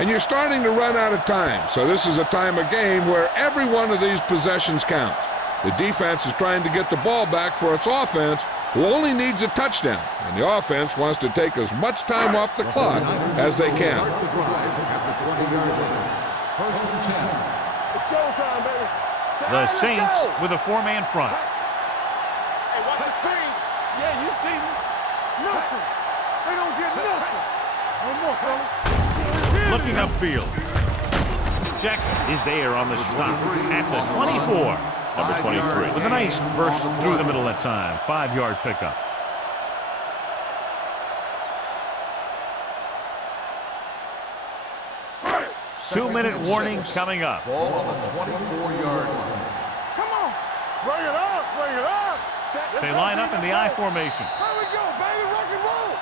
And you're starting to run out of time, so this is a time of game where every one of these possessions counts. The defense is trying to get the ball back for its offense, who only needs a touchdown, and the offense wants to take as much time off the clock as they can. Start the drive at the 20-yard line. First and 10. Showtime, baby. The Saints with a 4-man front. Hey, watch the screen. Yeah, you see me. Nothing. They don't get nothing. One more, fella. Looking upfield. Jackson is there on the stop at the 24. Number 23 with a nice burst through the middle that time. 5-yard pickup. Two-minute warning coming up. Ball on the 24-yard line. Come on. Bring it up. Bring it up. They line up in the I formation. Here we go, baby. Rock and roll.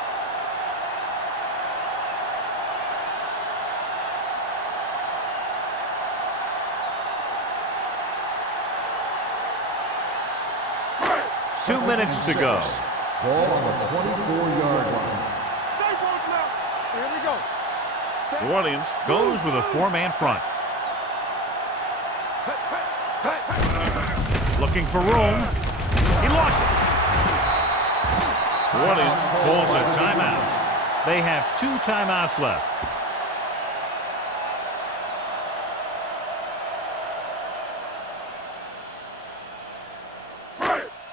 Two minutes to go. Ball on the 24-yard line. Stay close now. Here we go. New Orleans goes with a 4-man front. Looking for room. He lost it. New Orleans pulls a timeout. They have 2 timeouts left.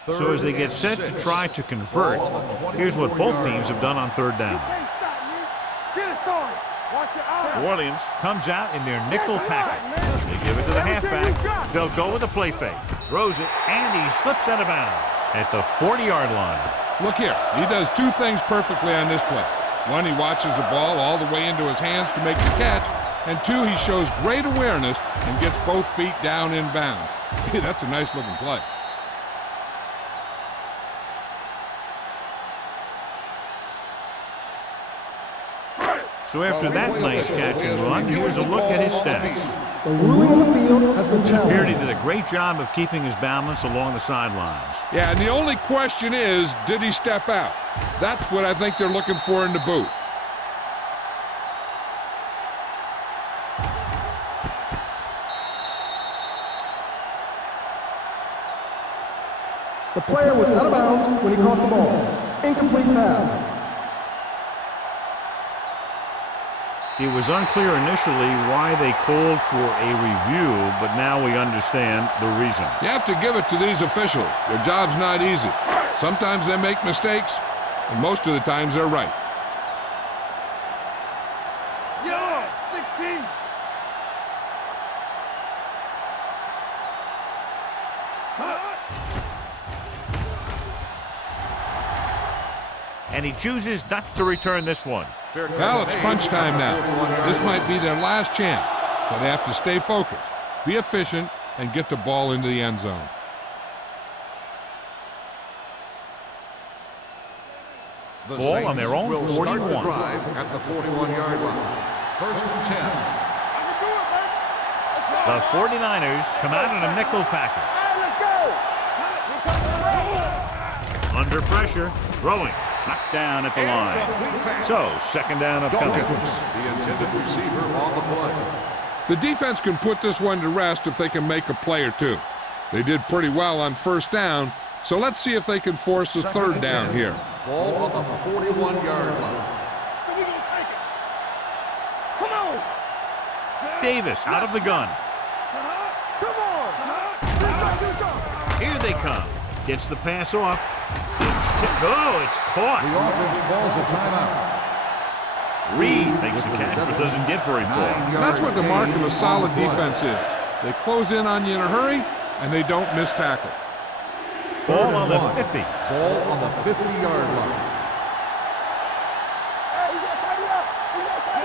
So as they get set to try to convert, here's what both teams have done on 3rd down. Can't stop me. Get it started. Watch it out. New Orleans comes out in their nickel package. They give it to the halfback. They'll go with a play fake. Throws it, and he slips out of bounds at the 40-yard line. Look here. He does 2 things perfectly on this play. 1, he watches the ball all the way into his hands to make the catch. And 2, he shows great awareness and gets both feet down in bounds. That's a nice-looking play. So after that nice catch and run, here's a look at his stats. The ruling on the field has been It appeared he challenged. did a great job of keeping his balance along the sidelines. Yeah, and the only question is, did he step out? That's what I think they're looking for in the booth. The player was out of bounds when he caught the ball. Incomplete pass. It was unclear initially why they called for a review, but now we understand the reason. You have to give it to these officials. Their job's not easy. Sometimes they make mistakes, and most of the times they're right. Yo, 16. And he chooses not to return this one. Well, it's crunch time now. This might be their last chance, so they have to stay focused, be efficient, and get the ball into the end zone. The Ball on their own will start 41. the drive at the 41-yard line. First and 10. The 49ers come out in a nickel package. Under pressure, throwing, knocked down at the line. So, second down upcoming. The intended receiver on the play. The defense can put this one to rest if they can make a play or two. They did pretty well on first down, so let's see if they can force a third down here. Ball on the 41-yard line. So we gonna take it. Come on. Davis out of the gun. Come on. Here they come. Gets the pass off. It's caught. The offense calls a timeout. Reed makes the catch but doesn't get very far. That's what the mark of a solid defense is. They close in on you in a hurry, and they don't miss tackle. Ball on the 50. Ball on the 50-yard line.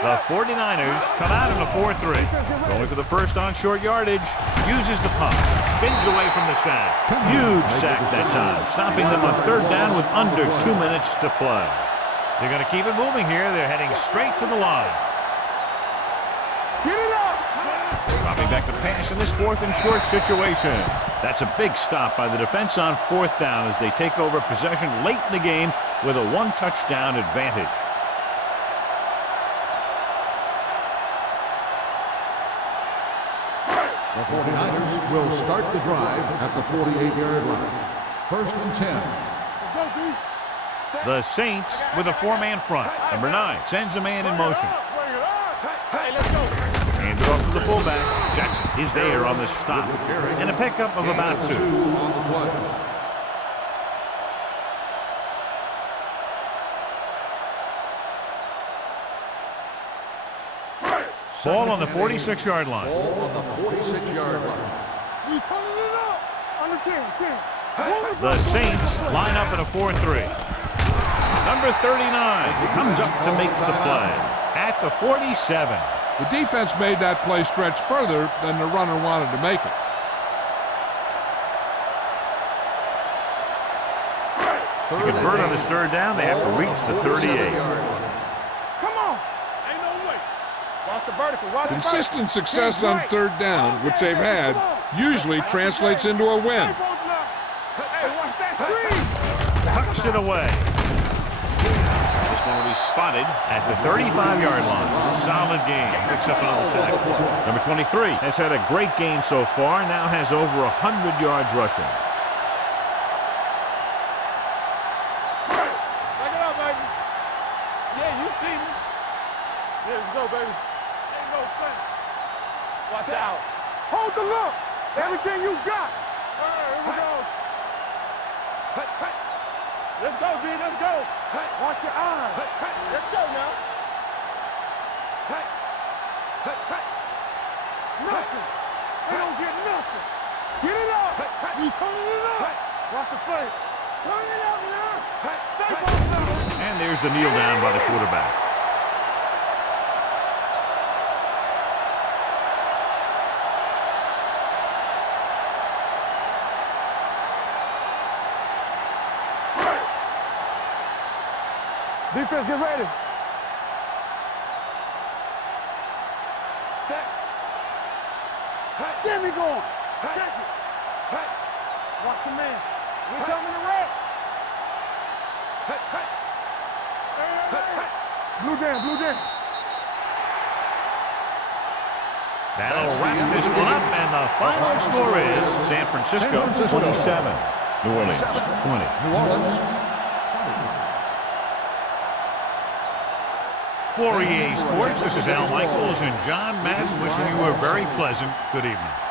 The 49ers come out in a 4-3. Going for the first on short yardage. Uses the pump. Spins away from the sack. Huge sack that time. Stopping them on third down with under 2 minutes to play. They're going to keep it moving here. They're heading straight to the line. Get it up. Dropping back to pass in this fourth and short situation. That's a big stop by the defense on fourth down as they take over possession late in the game with a one-touchdown advantage. The 49ers will start the drive at the 48-yard line. First and 10. Let's go, D. The Saints with a four-man front. Number 9 sends a man in motion. Bring it up. Hey, let's go. Hand it off to the fullback. Jackson is there on the stop. And a pickup of about 2. On the play. Ball on the 46-yard line. Ball on the 46-yard line. We turning it up. Under 10. The Saints line up in a 4-3. Number 39 comes up to make the play at the 47. The defense made that play stretch further than the runner wanted to make it. To convert on this third down, they have to reach the 38. Come on. Ain't no way. Watch the vertical. Watch the Consistent success on third down, which they've had, usually translates into a win. Hey, watch that screen. Tucks it away. This one will be spotted at the 35-yard line. Solid game. Picks up another tackle. Number 23 has had a great game so far. Now has over 100 yards rushing. Back it up, baby. Yeah, you see me. Yeah, let's go, baby. Ain't no thing. Watch out. Hold the look. Everything you got. All right, here we go. Let's go, D. Let's go. Watch your eyes. Let's go now. Nothing. They don't get nothing. Get it up. You turning it up. Watch the play. Turn it up now. Stay focused. And there's the kneel down by the quarterback. Defense, get ready. Set. Get me going. Check it. Watch your man. We coming to wreck. Blue down, blue down. That'll wrap this one up, and the final score is San Francisco 27, New Orleans. 20. New Orleans. For EA Sports, this is Al Michaels and John Madden wishing you a very pleasant good evening.